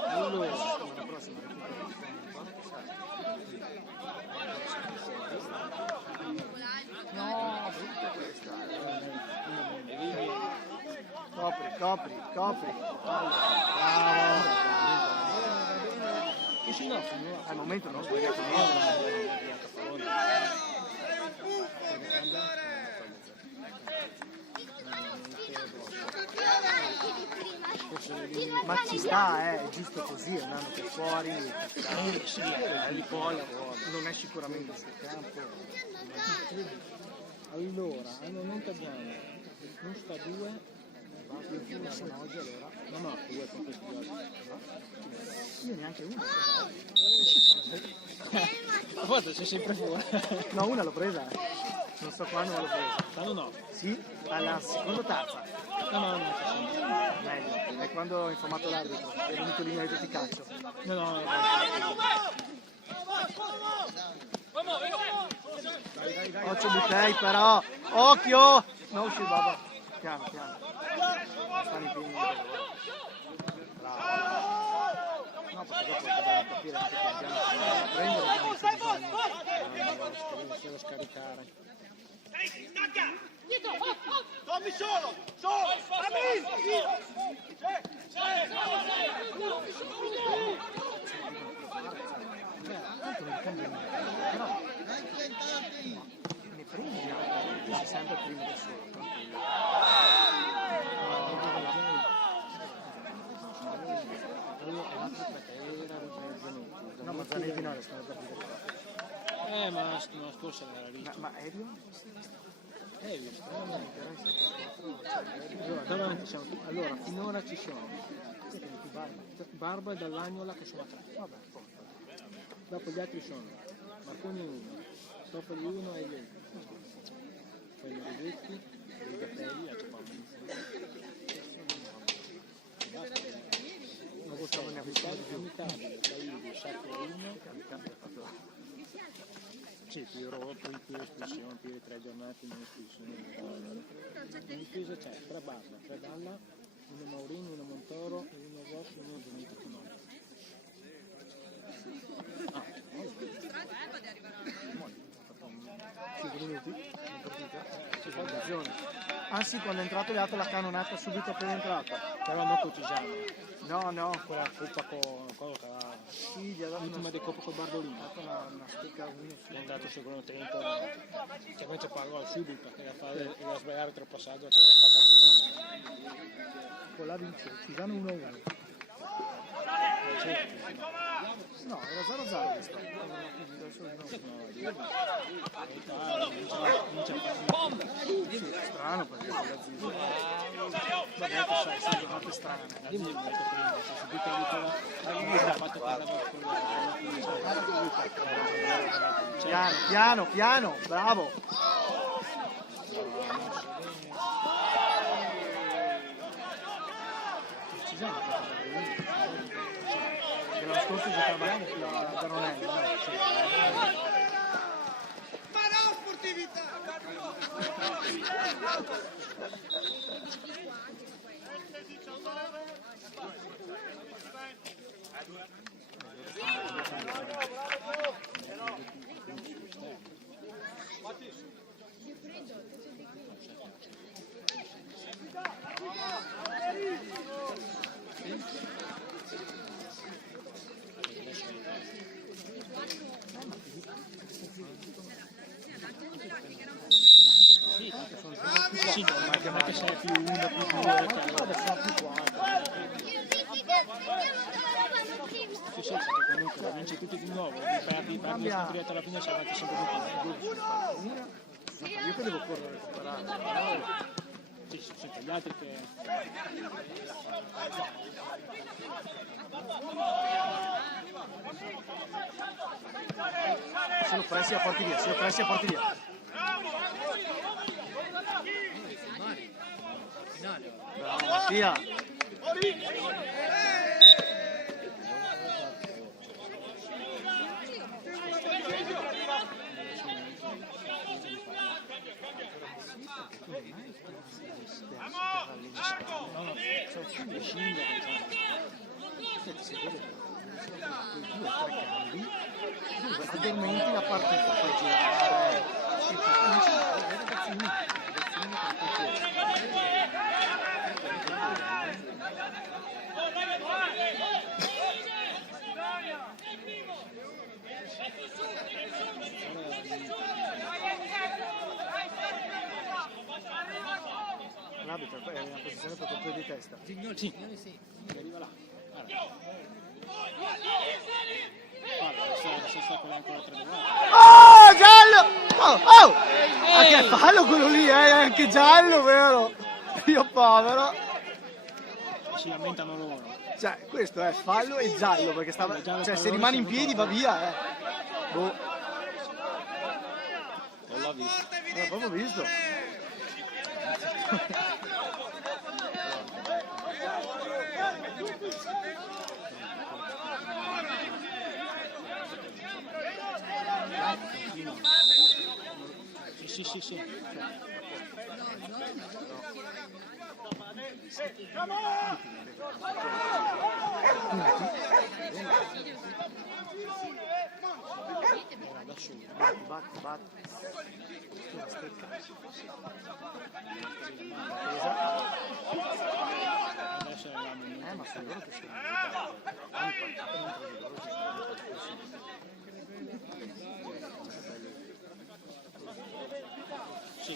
allora, la prossima no, brutta questa. Copri. Al momento non ho sbagliato ma ci sta, è giusto così, andando per fuori, di poi non è sicuramente il suo campo. Allora, non abbiamo, non sta 2, Oggi allora, no, 2 con questi oggi. io neanche una. A volte sei sempre fuori. No, una l'ho presa, non so quando ma l'ho presa. Stanno no. Sì, alla seconda tazza. No. Meglio, è quando ho informato l'arbitro, è venuto lì e mi ha detto ti caccio. No. Occhio Buttei però, occhio! No, uscì, babà. Piano. Stanno in piedi. Bravo. No, perché dopo dobbiamo capire anche pian piano. Prendere come se bisogna. Devo scaricare. Tommy solo! Tanto non cambia niente, però ne prendi anche, sei sempre primo da solo, tranquillo. No, ma Zanetti no, riescono a capire qua. Ma la scorsa era lì. Ma Elio? Allora, davanti siamo. Allora, finora ci sono Barba e Dall'Agnola che sono a 3. Vabbè, forza. Dopo gli altri sono Marconi 1, Stofoli 1 e Ieri. Poi i Rivetti, i Gattelli, altro qua. Non possiamo ne avere di più. Imitabile, Taidi, Sacco 1, Sì, più rotto, più espulsione, più di 3 giornate, meno espulsione. In difesa c'è 3 Barba, 3 Dalla, 1 Maurini, 1 Montoro, 1 Rossi, 1 Gianito Finone. Ah, 5 minuti in partita, 5 condizioni. Ah sì, quando è entrato Leato l'ha cannonata subito appena entrato. però non con Cisano. No, Quella coppa con quello che aveva sì, gli ha dato l'ultima di coppa con Bardolino. una stecca a uno È entrato al secondo tempo, che poi c'è parlo subito perché era sbagliare 3 passaggi che fa cazzo con la vince, Cisano 1-1. No, era 0-0 questa. Sì, strano perché con la Zizia. Vabbè, che sai, sono giornate strane. Dimmi un po' prima, se si butta di qua, ha fatto Piano, bravo. L'anno scorso giocava da Ronello, no? Ma no, sportività! Sì, ma che sei più 1, più 2, Adesso sono più 4. Sì, perché comunque la vinci tutti di nuovo, perdi sempre alla fine c'è avanti sempre di Io che devo correre a recuperare. più. Sì, senti gli altri che... Se lo pressi a porti via, Bravo Mattia. Addormenti la partita, puoi girare. L'arbitro è una posizione per colpo di testa. Sì, arriva là. Guarda, se sta quella ancora 3 volte. Oh, giallo! Oh! Ma che fallo quello lì, è anche giallo, vero? Io povero. Si lamentano loro. Cioè, questo è fallo e giallo, perché stava... Cioè, se rimane in piedi va via, Boh. Non l'ha visto. Non l'ho proprio visto. Sì. Batti. Una stecca. Adesso eravamo Ma sono loro che sono sì.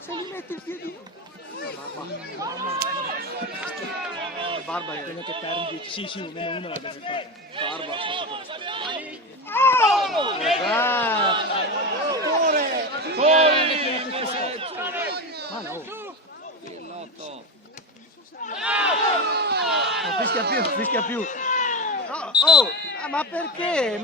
Se gli metti il piedino. Barba è quello che perdi. Sì, meno 1 la deve fare. Barba ha fatto questo. Ma no. Non fischia più. Oh, ma perché?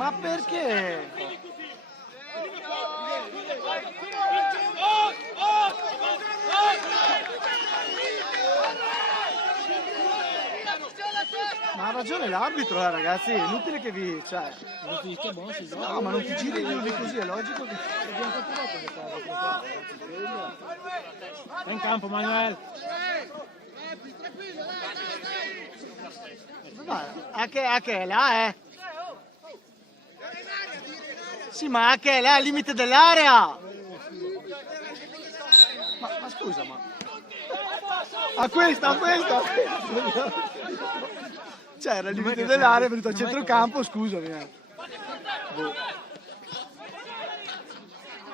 ha ragione l'arbitro, ragazzi, è inutile che vi... Cioè, Non ti dice buono, si gioca. no, ma non ti giri di così, è logico che abbiamo catturato che fa qua, ragazzi, sveglia. È in campo, Manuel. Anche là, Sì, ma anche là, al limite dell'area. Ma scusa, ma... A questa. Cioè, era il limite dell'area, è venuto a centrocampo, scusami. Boh.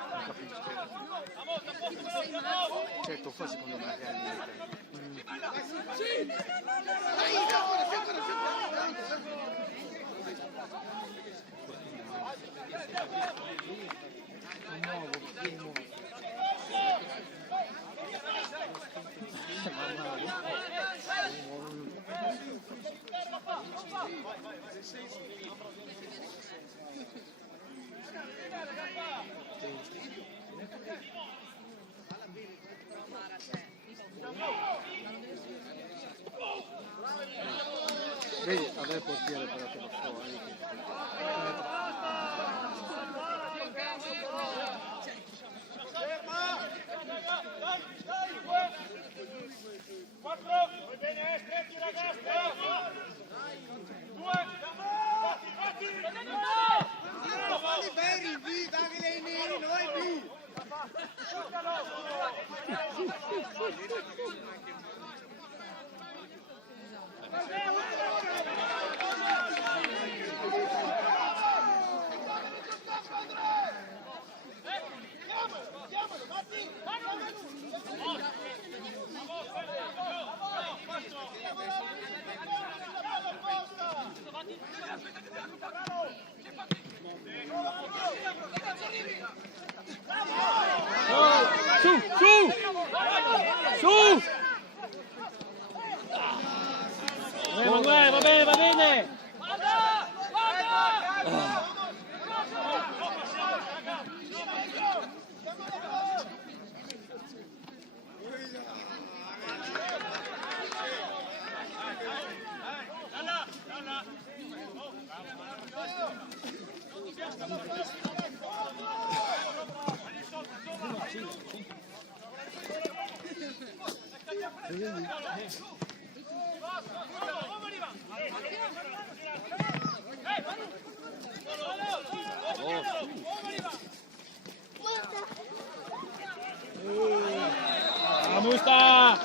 Non capisco. Certo, fa secondo me che è il limite. Vedi, a me il portiere però che va fuori. Su! Manuel, va bene! Musta!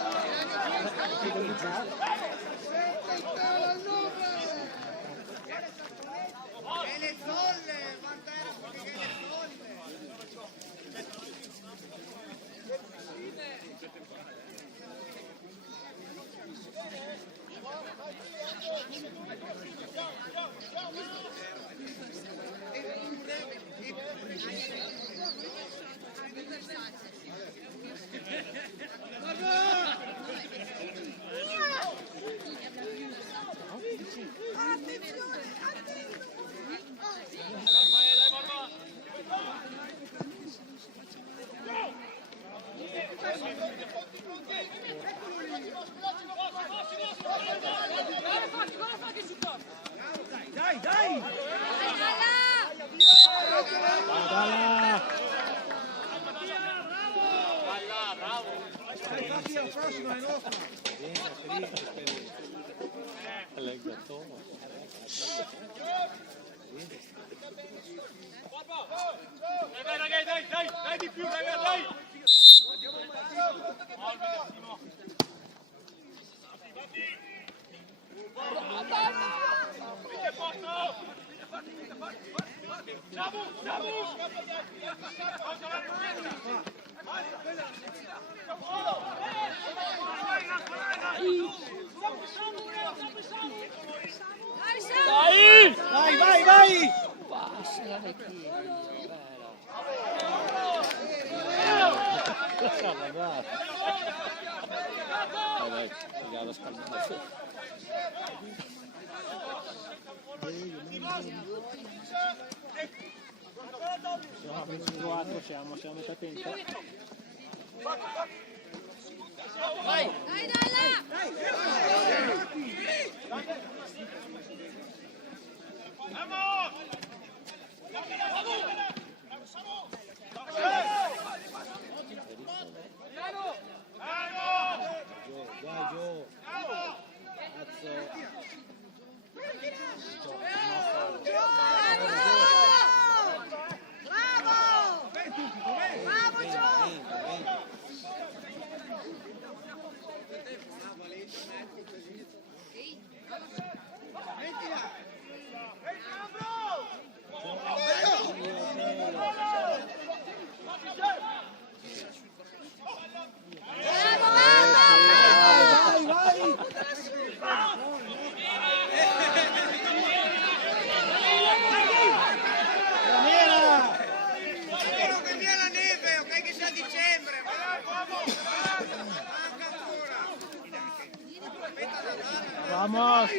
Dai di più, raga, dai! Vai! Siamo a 24, siamo attenti. Dai, dai, dai! Spero che via la neve, ok, che sia dicembre. Manca ancora. Vamos!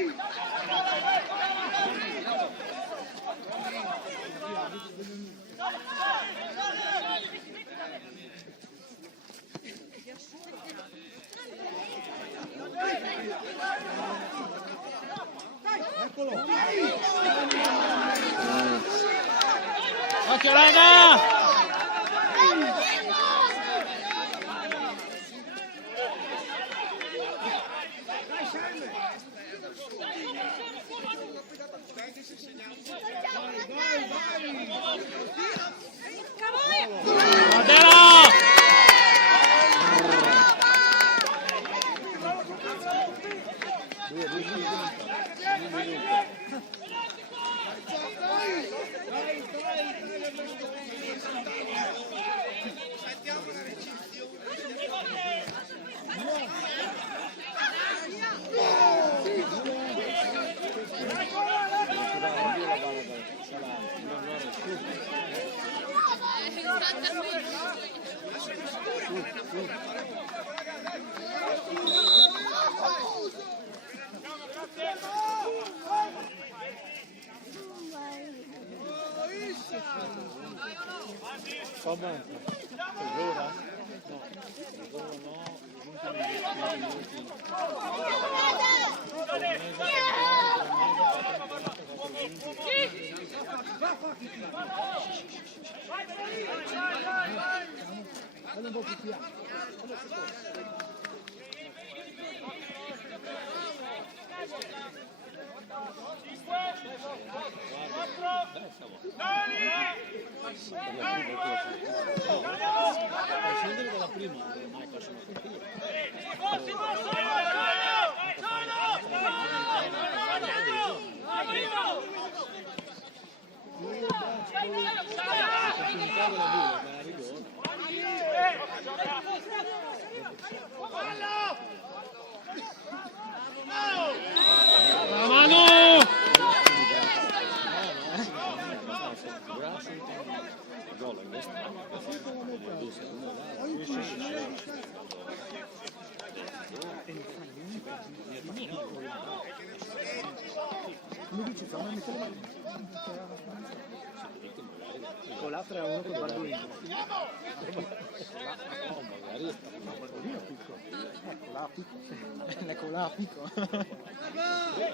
Occhio raga! Guardala! Con l'altro è uno con Bardolino. Ecco là, picco. Ecco là, picco.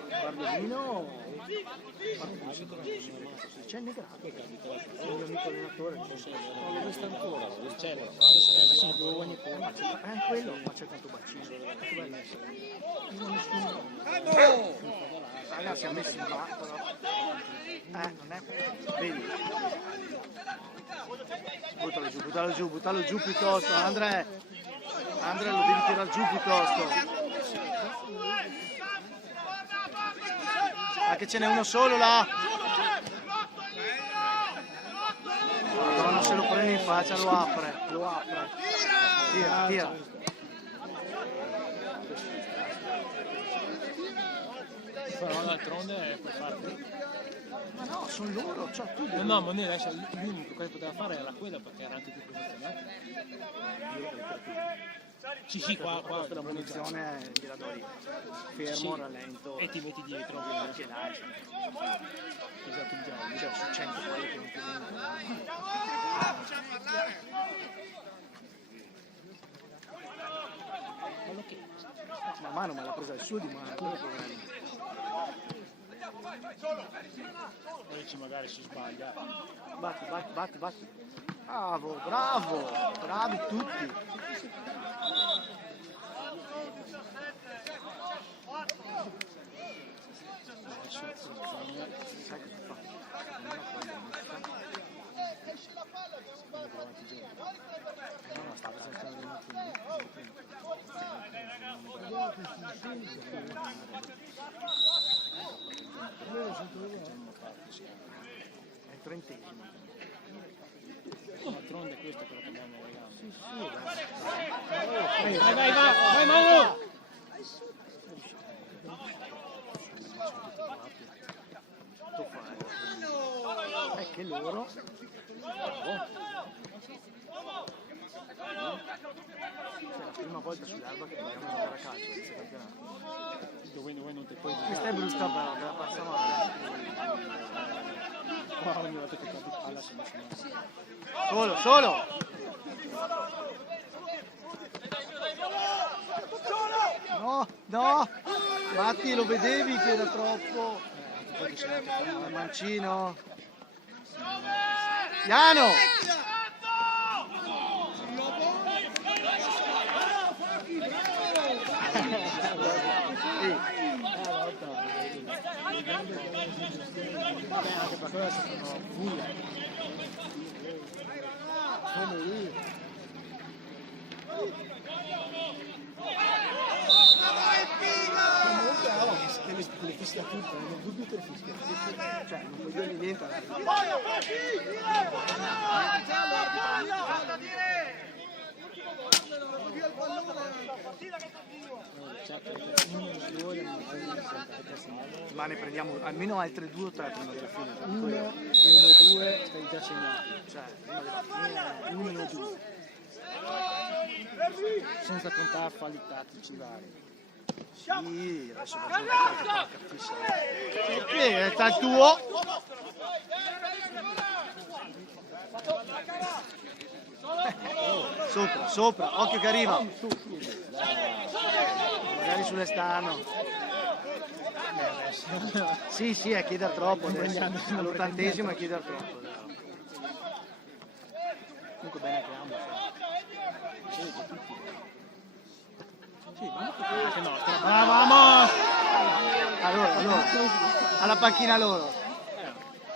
Bardolino. C'è il Negrato. È il mio amico allenatore. Non l'ho visto ancora, c'è sono giovani poi. È quello, ma c'è tanto bacino. Che bello essere. Ragazzi, ha messo in là, però. Non è. Vedi. Buttalo giù piuttosto, Andrea lo devi tirare giù piuttosto. Ah, che ce n'è uno solo là. Madonna, se lo prende in faccia lo apre. Tira. Però d'altronde puoi farti. Ma no, sono loro, cioè tu devi... No, ma noi adesso l'unico che poteva fare era quello perché era anche più posizionato. Sì, qua la munizione gliela do io. Fermo, sì. Rallento. E ti metti dietro Anche là, esatto, cioè su 100 palle che non ti vengono. Ma mano me l'ha presa il suo di mano, quello è il problema. Poi magari si sbaglia. Batti. Bravo, bravi tutti. Sai cosa fa? No, stava senza È il 30esimo. D'altronde questo è quello che abbiamo regalato. Sì, Vai Mauro! È che loro è la prima volta sull'erba che dobbiamo giocare a calcio in questo campionato. Dove non ti puoi Questa è brutta però, me la passa male. qua ogni volta che capi palla si mette Solo! No! Matti, lo vedevi che era troppo. Mancino. Piano! anche per quello sono buia. Sono lì. Che le fischia tutte, non dubbio che le fischia. Cioè, non puoi dirgli niente. Ma ne prendiamo almeno altre 2 o 3 prima della fine. 1 e 1-2 stai già segnando. Cioè, prima della fine 1 o 2. Senza contare falli tattici vari. sì, adesso facciamo qualche pacca fissa. Perché è il tuo? Sopra, occhio che arriva. Magari sull'esterno. Sì, è chiedere troppo adesso. All'80esimo è chiedere troppo. Comunque bene che amo. Che nostra. Vamos! Allora, alla panchina loro.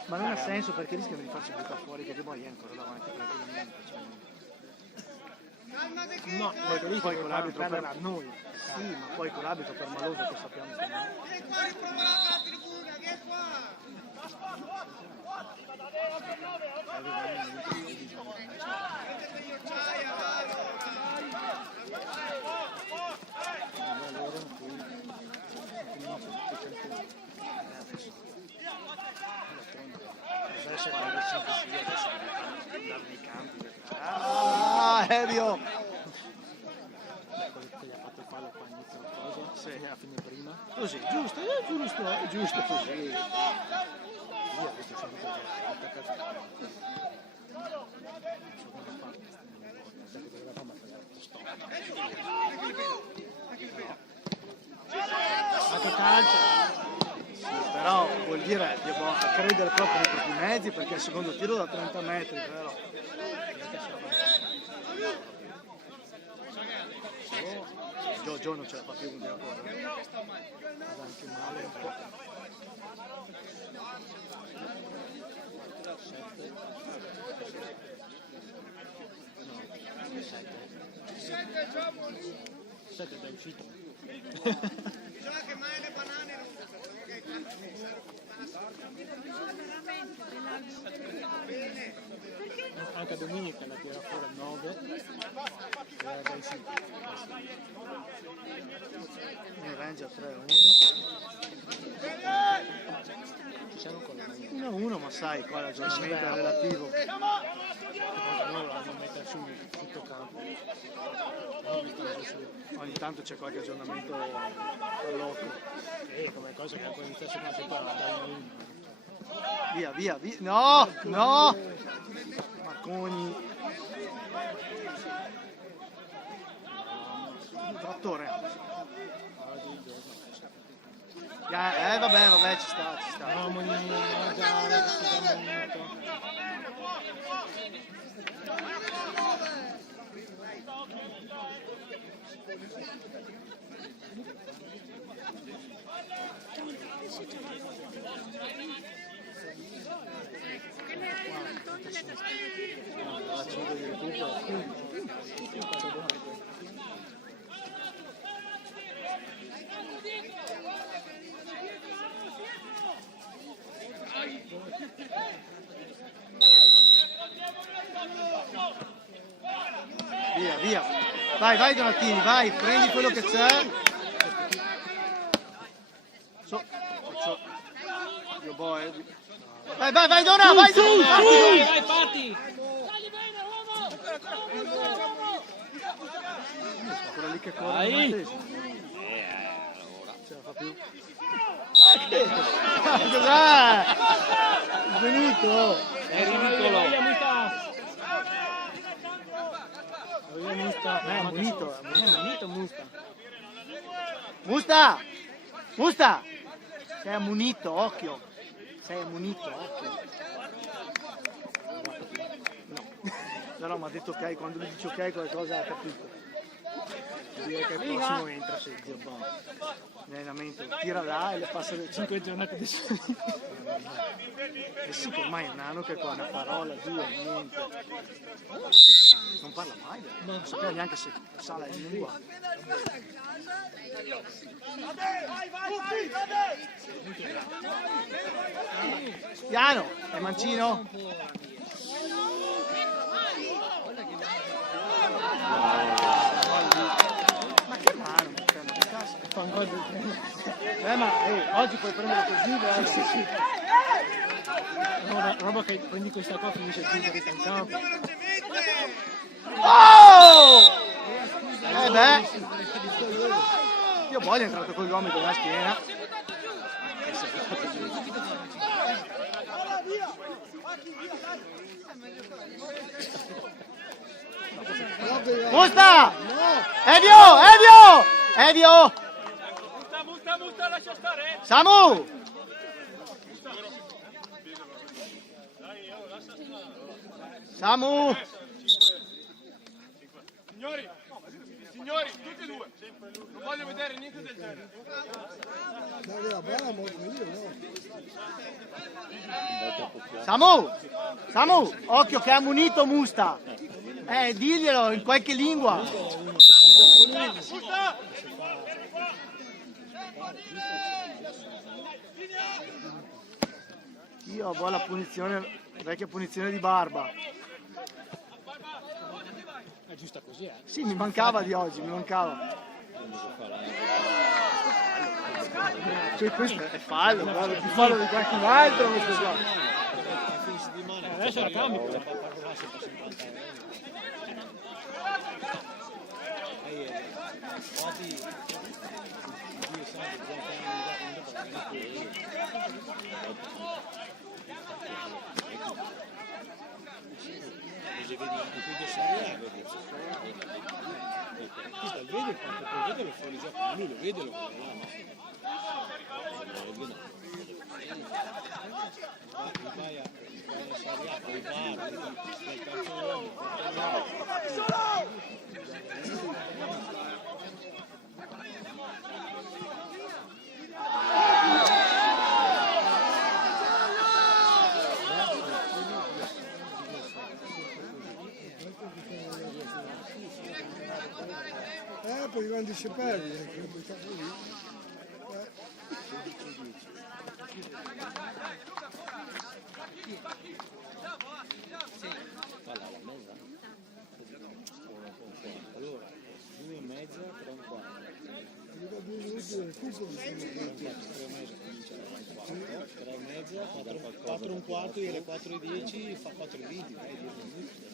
Ma non ha senso perché rischiano di farsi buttare fuori che poi è ancora davanti tranquillamente. No, Poi con l'arbitro per a noi. Sì, ma poi con l'arbitro permaloso che sappiamo che non aereo! Che gli ha fatto il fallo qua inizia la cosa. Sì, a fine prima. Così, giusto così. Io adesso sono Ma che calcio! Sì, però vuol dire devo credere proprio nei propri mezzi perché il secondo tiro da 30 metri, però. Gio non ce la fa più con la cosa. anche male un po'. Sette è uscito. Anche domenica la tira fuori al 9 e è uscito. Il Ranger 3-1. Ci siamo con la 1-1, ma sai, qua l'aggiornamento è relativo. noi lo mettere su tutto il campo. Ogni tanto c'è qualche aggiornamento loco. Come cosa che ancora inizia a temporada dai Via. No! Marconi. Trattore. Vabbè, ci sta. Via, via. Vai, vai Donatini, vai, prendi quello che c'è. Io boh, vai, vai, vai Dona, vai Dona! Vai, parti! Quello lì che corre. Vai. Non ce la fa più. Cos'è? È venuto! È ridicolo! Musta! Musta! Sei ammunito, occhio! Sei ammunito, occhio! No. Però mi ha detto ok, quando lui dice ok qualcosa ha capito. Direi che il prossimo entra se zio Bob. Allenamento, tira là e le passa le 5 giornate di solito. E sì che ormai è un anno che qua una parola, due, niente. Non parla mai, non sapeva neanche se sa la lingua. Piano, è mancino? Ma che mano, che cazzo? Fa un gol del treno. Ma oggi puoi prendere così, sì, sì. Roba che prendi questa qua finisce il giro in campo. Oh! Beh, io poi è entrato con i gomiti nella schiena. Musta! Evio! Evio! Evio! Musta, lascia stare! Samu! Samu! Signori, tutti e due! Non voglio vedere niente del genere! Samu! Samu! Occhio che ha ammunito Musta! Diglielo in qualche lingua! Io ho la punizione, vecchia punizione di Barba. È giusta così, eh? Sì, mi mancava di oggi, mi mancava. Cioè questo è fallo, guarda, più fallo di qualcun altro questo qua. Adesso la cambio per parlare sempre 50 euro. Vedi quanto puoi vedere fuori gioco, lui lo vede, lo vai a Serie A, poi poi quando si perdi, anche un po' lì. allora, 2 e mezza, 3 e un quarto. 3 e mezza, 4 e un quarto e alle 4 e 10 fa 4 e 20, dai, 10 minuti.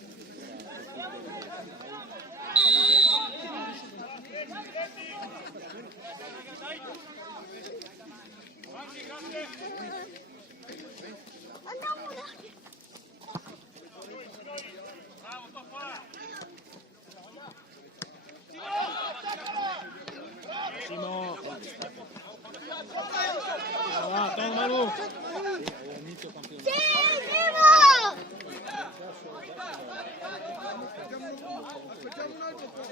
Simo! Va, toma Manu! Inizio campione. Facciamo un altro po',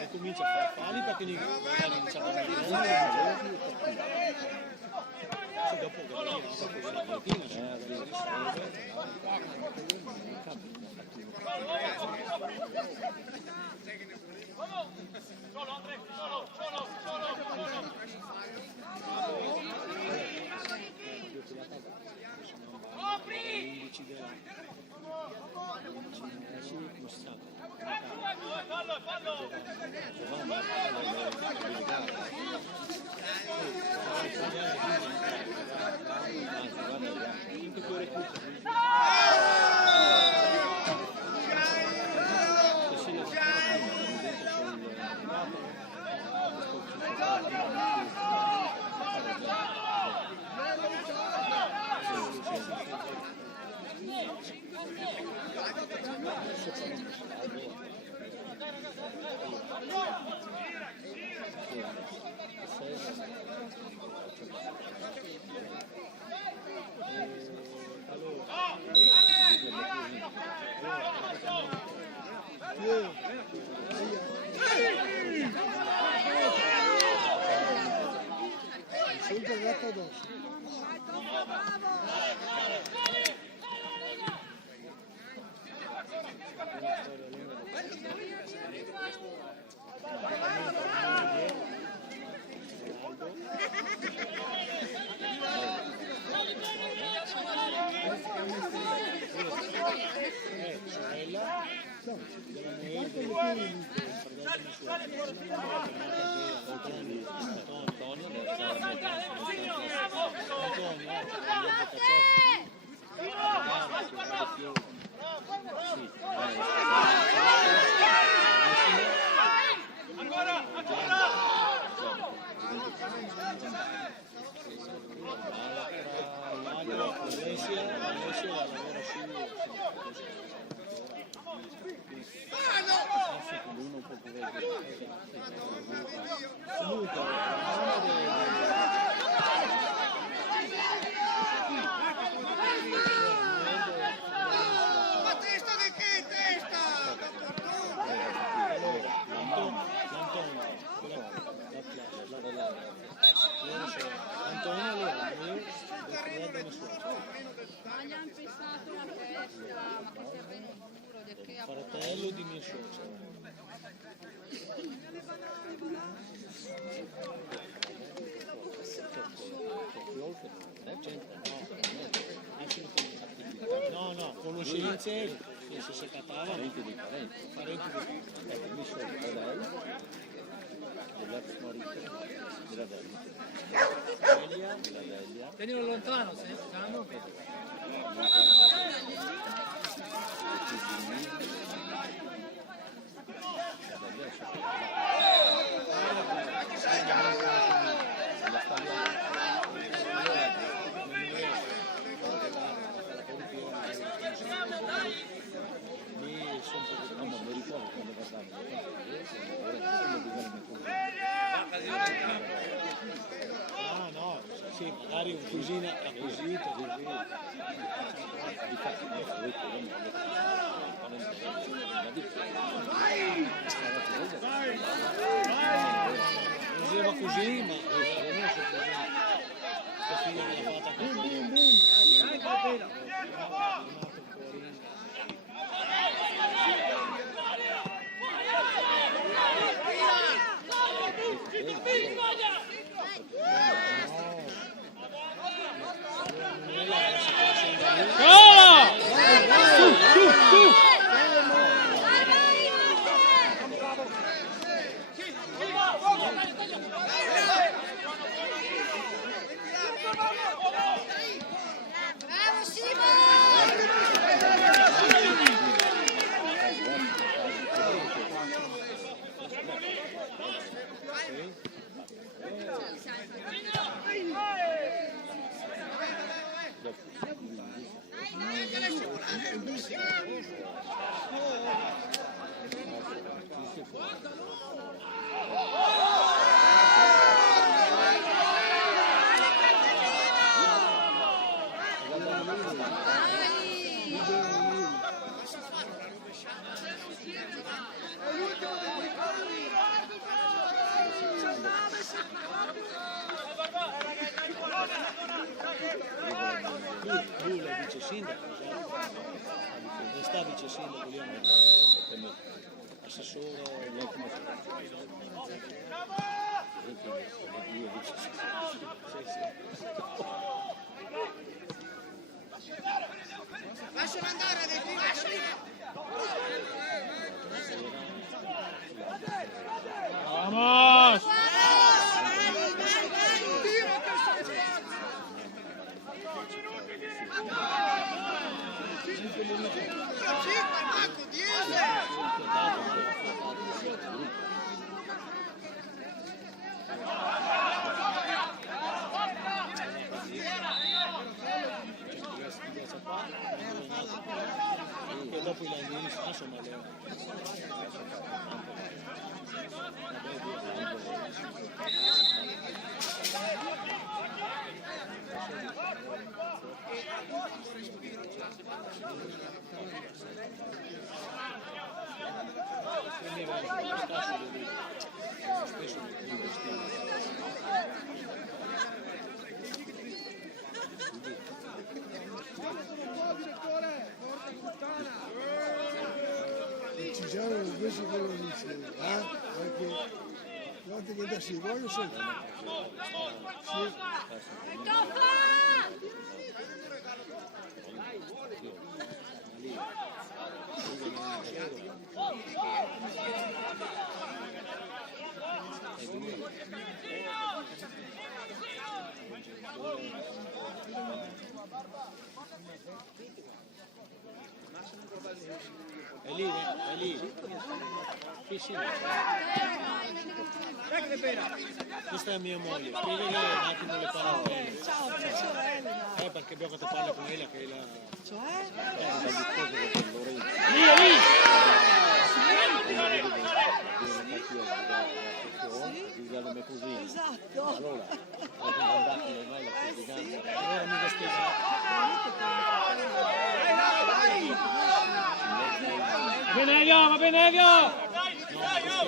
E comincia a fare falli perché iniziano a Sempre il gatto addosso. Fratello di mio suocero. No, no, conoscenze che si seccatavano. Parenti di parenti. Mi sono da lei, dell'ex marito, della Delia. Tenilo lontano, Samu. Ah no, sì, magari un cugino acquisito, così. Diceva così, ma non so così. La figlia me l'ha fatta così. Bravo Simo! sindaco, non sta vice sindaco, lì come assessore, lei come Lascialo andare, Detti, lasciali! Vamos! E dopo i landini insomma Ci siamo invece quello dice, perché guarda che da si voglio sempre. Sì. È lì. Sì. Questa è mia moglie, spiegale un attimo le parole bene. Ciao, piacere Elena. Perché abbiamo fatto parlare con Ela che la... Cioè? Esatto. Allora, ormai la criticante. Allora mi Va bene, Evio! No, questi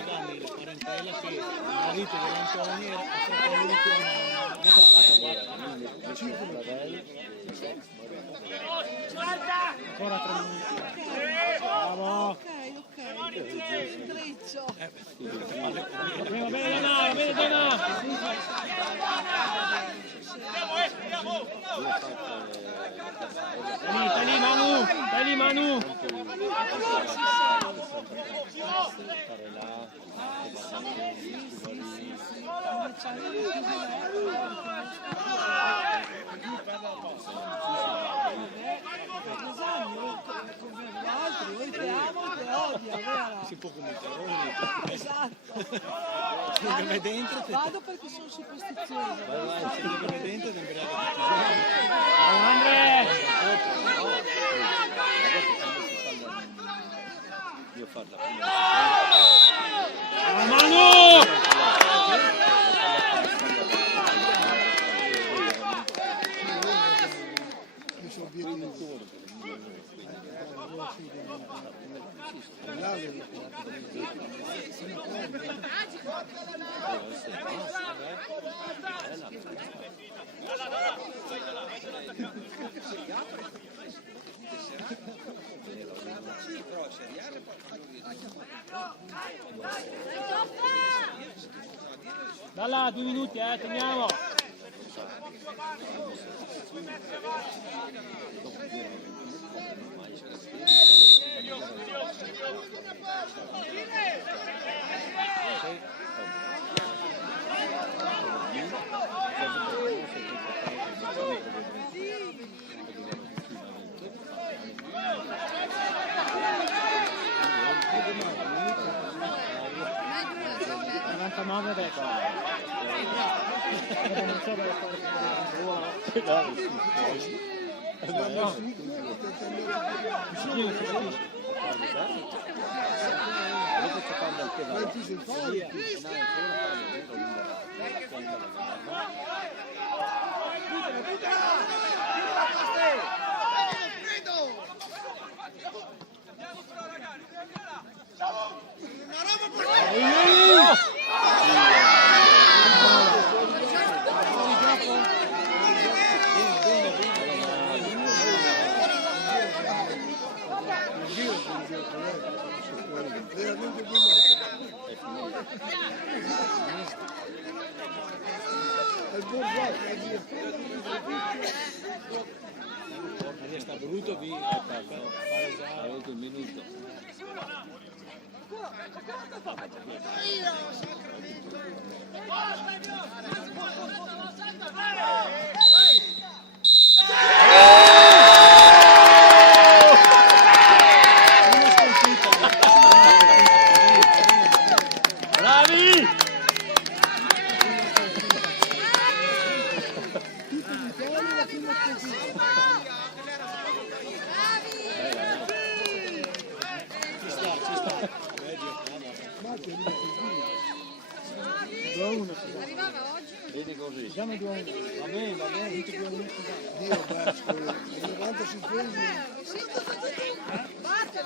danni le parentela che il marito dell'Antonio ha fatto Ancora 3 minuti. Bravo! Ok. Triccio. Va bene, Donna! Stai lì, Manu! Io ti amo, ti odio, vero? si può commettere. Esatto. Vai dentro, Vado perché sono superstiziosa. vai dentro e temperare io farla Manu! Da là, 2 minuti, teniamo. È il Borgò che è lì. Sta brutto via, ha rotto il minuto. Bravi! Arrivava oggi? Vedi così. Siamo 2-1. Va bene, va bene. Dio, Dasco, 95 Basta!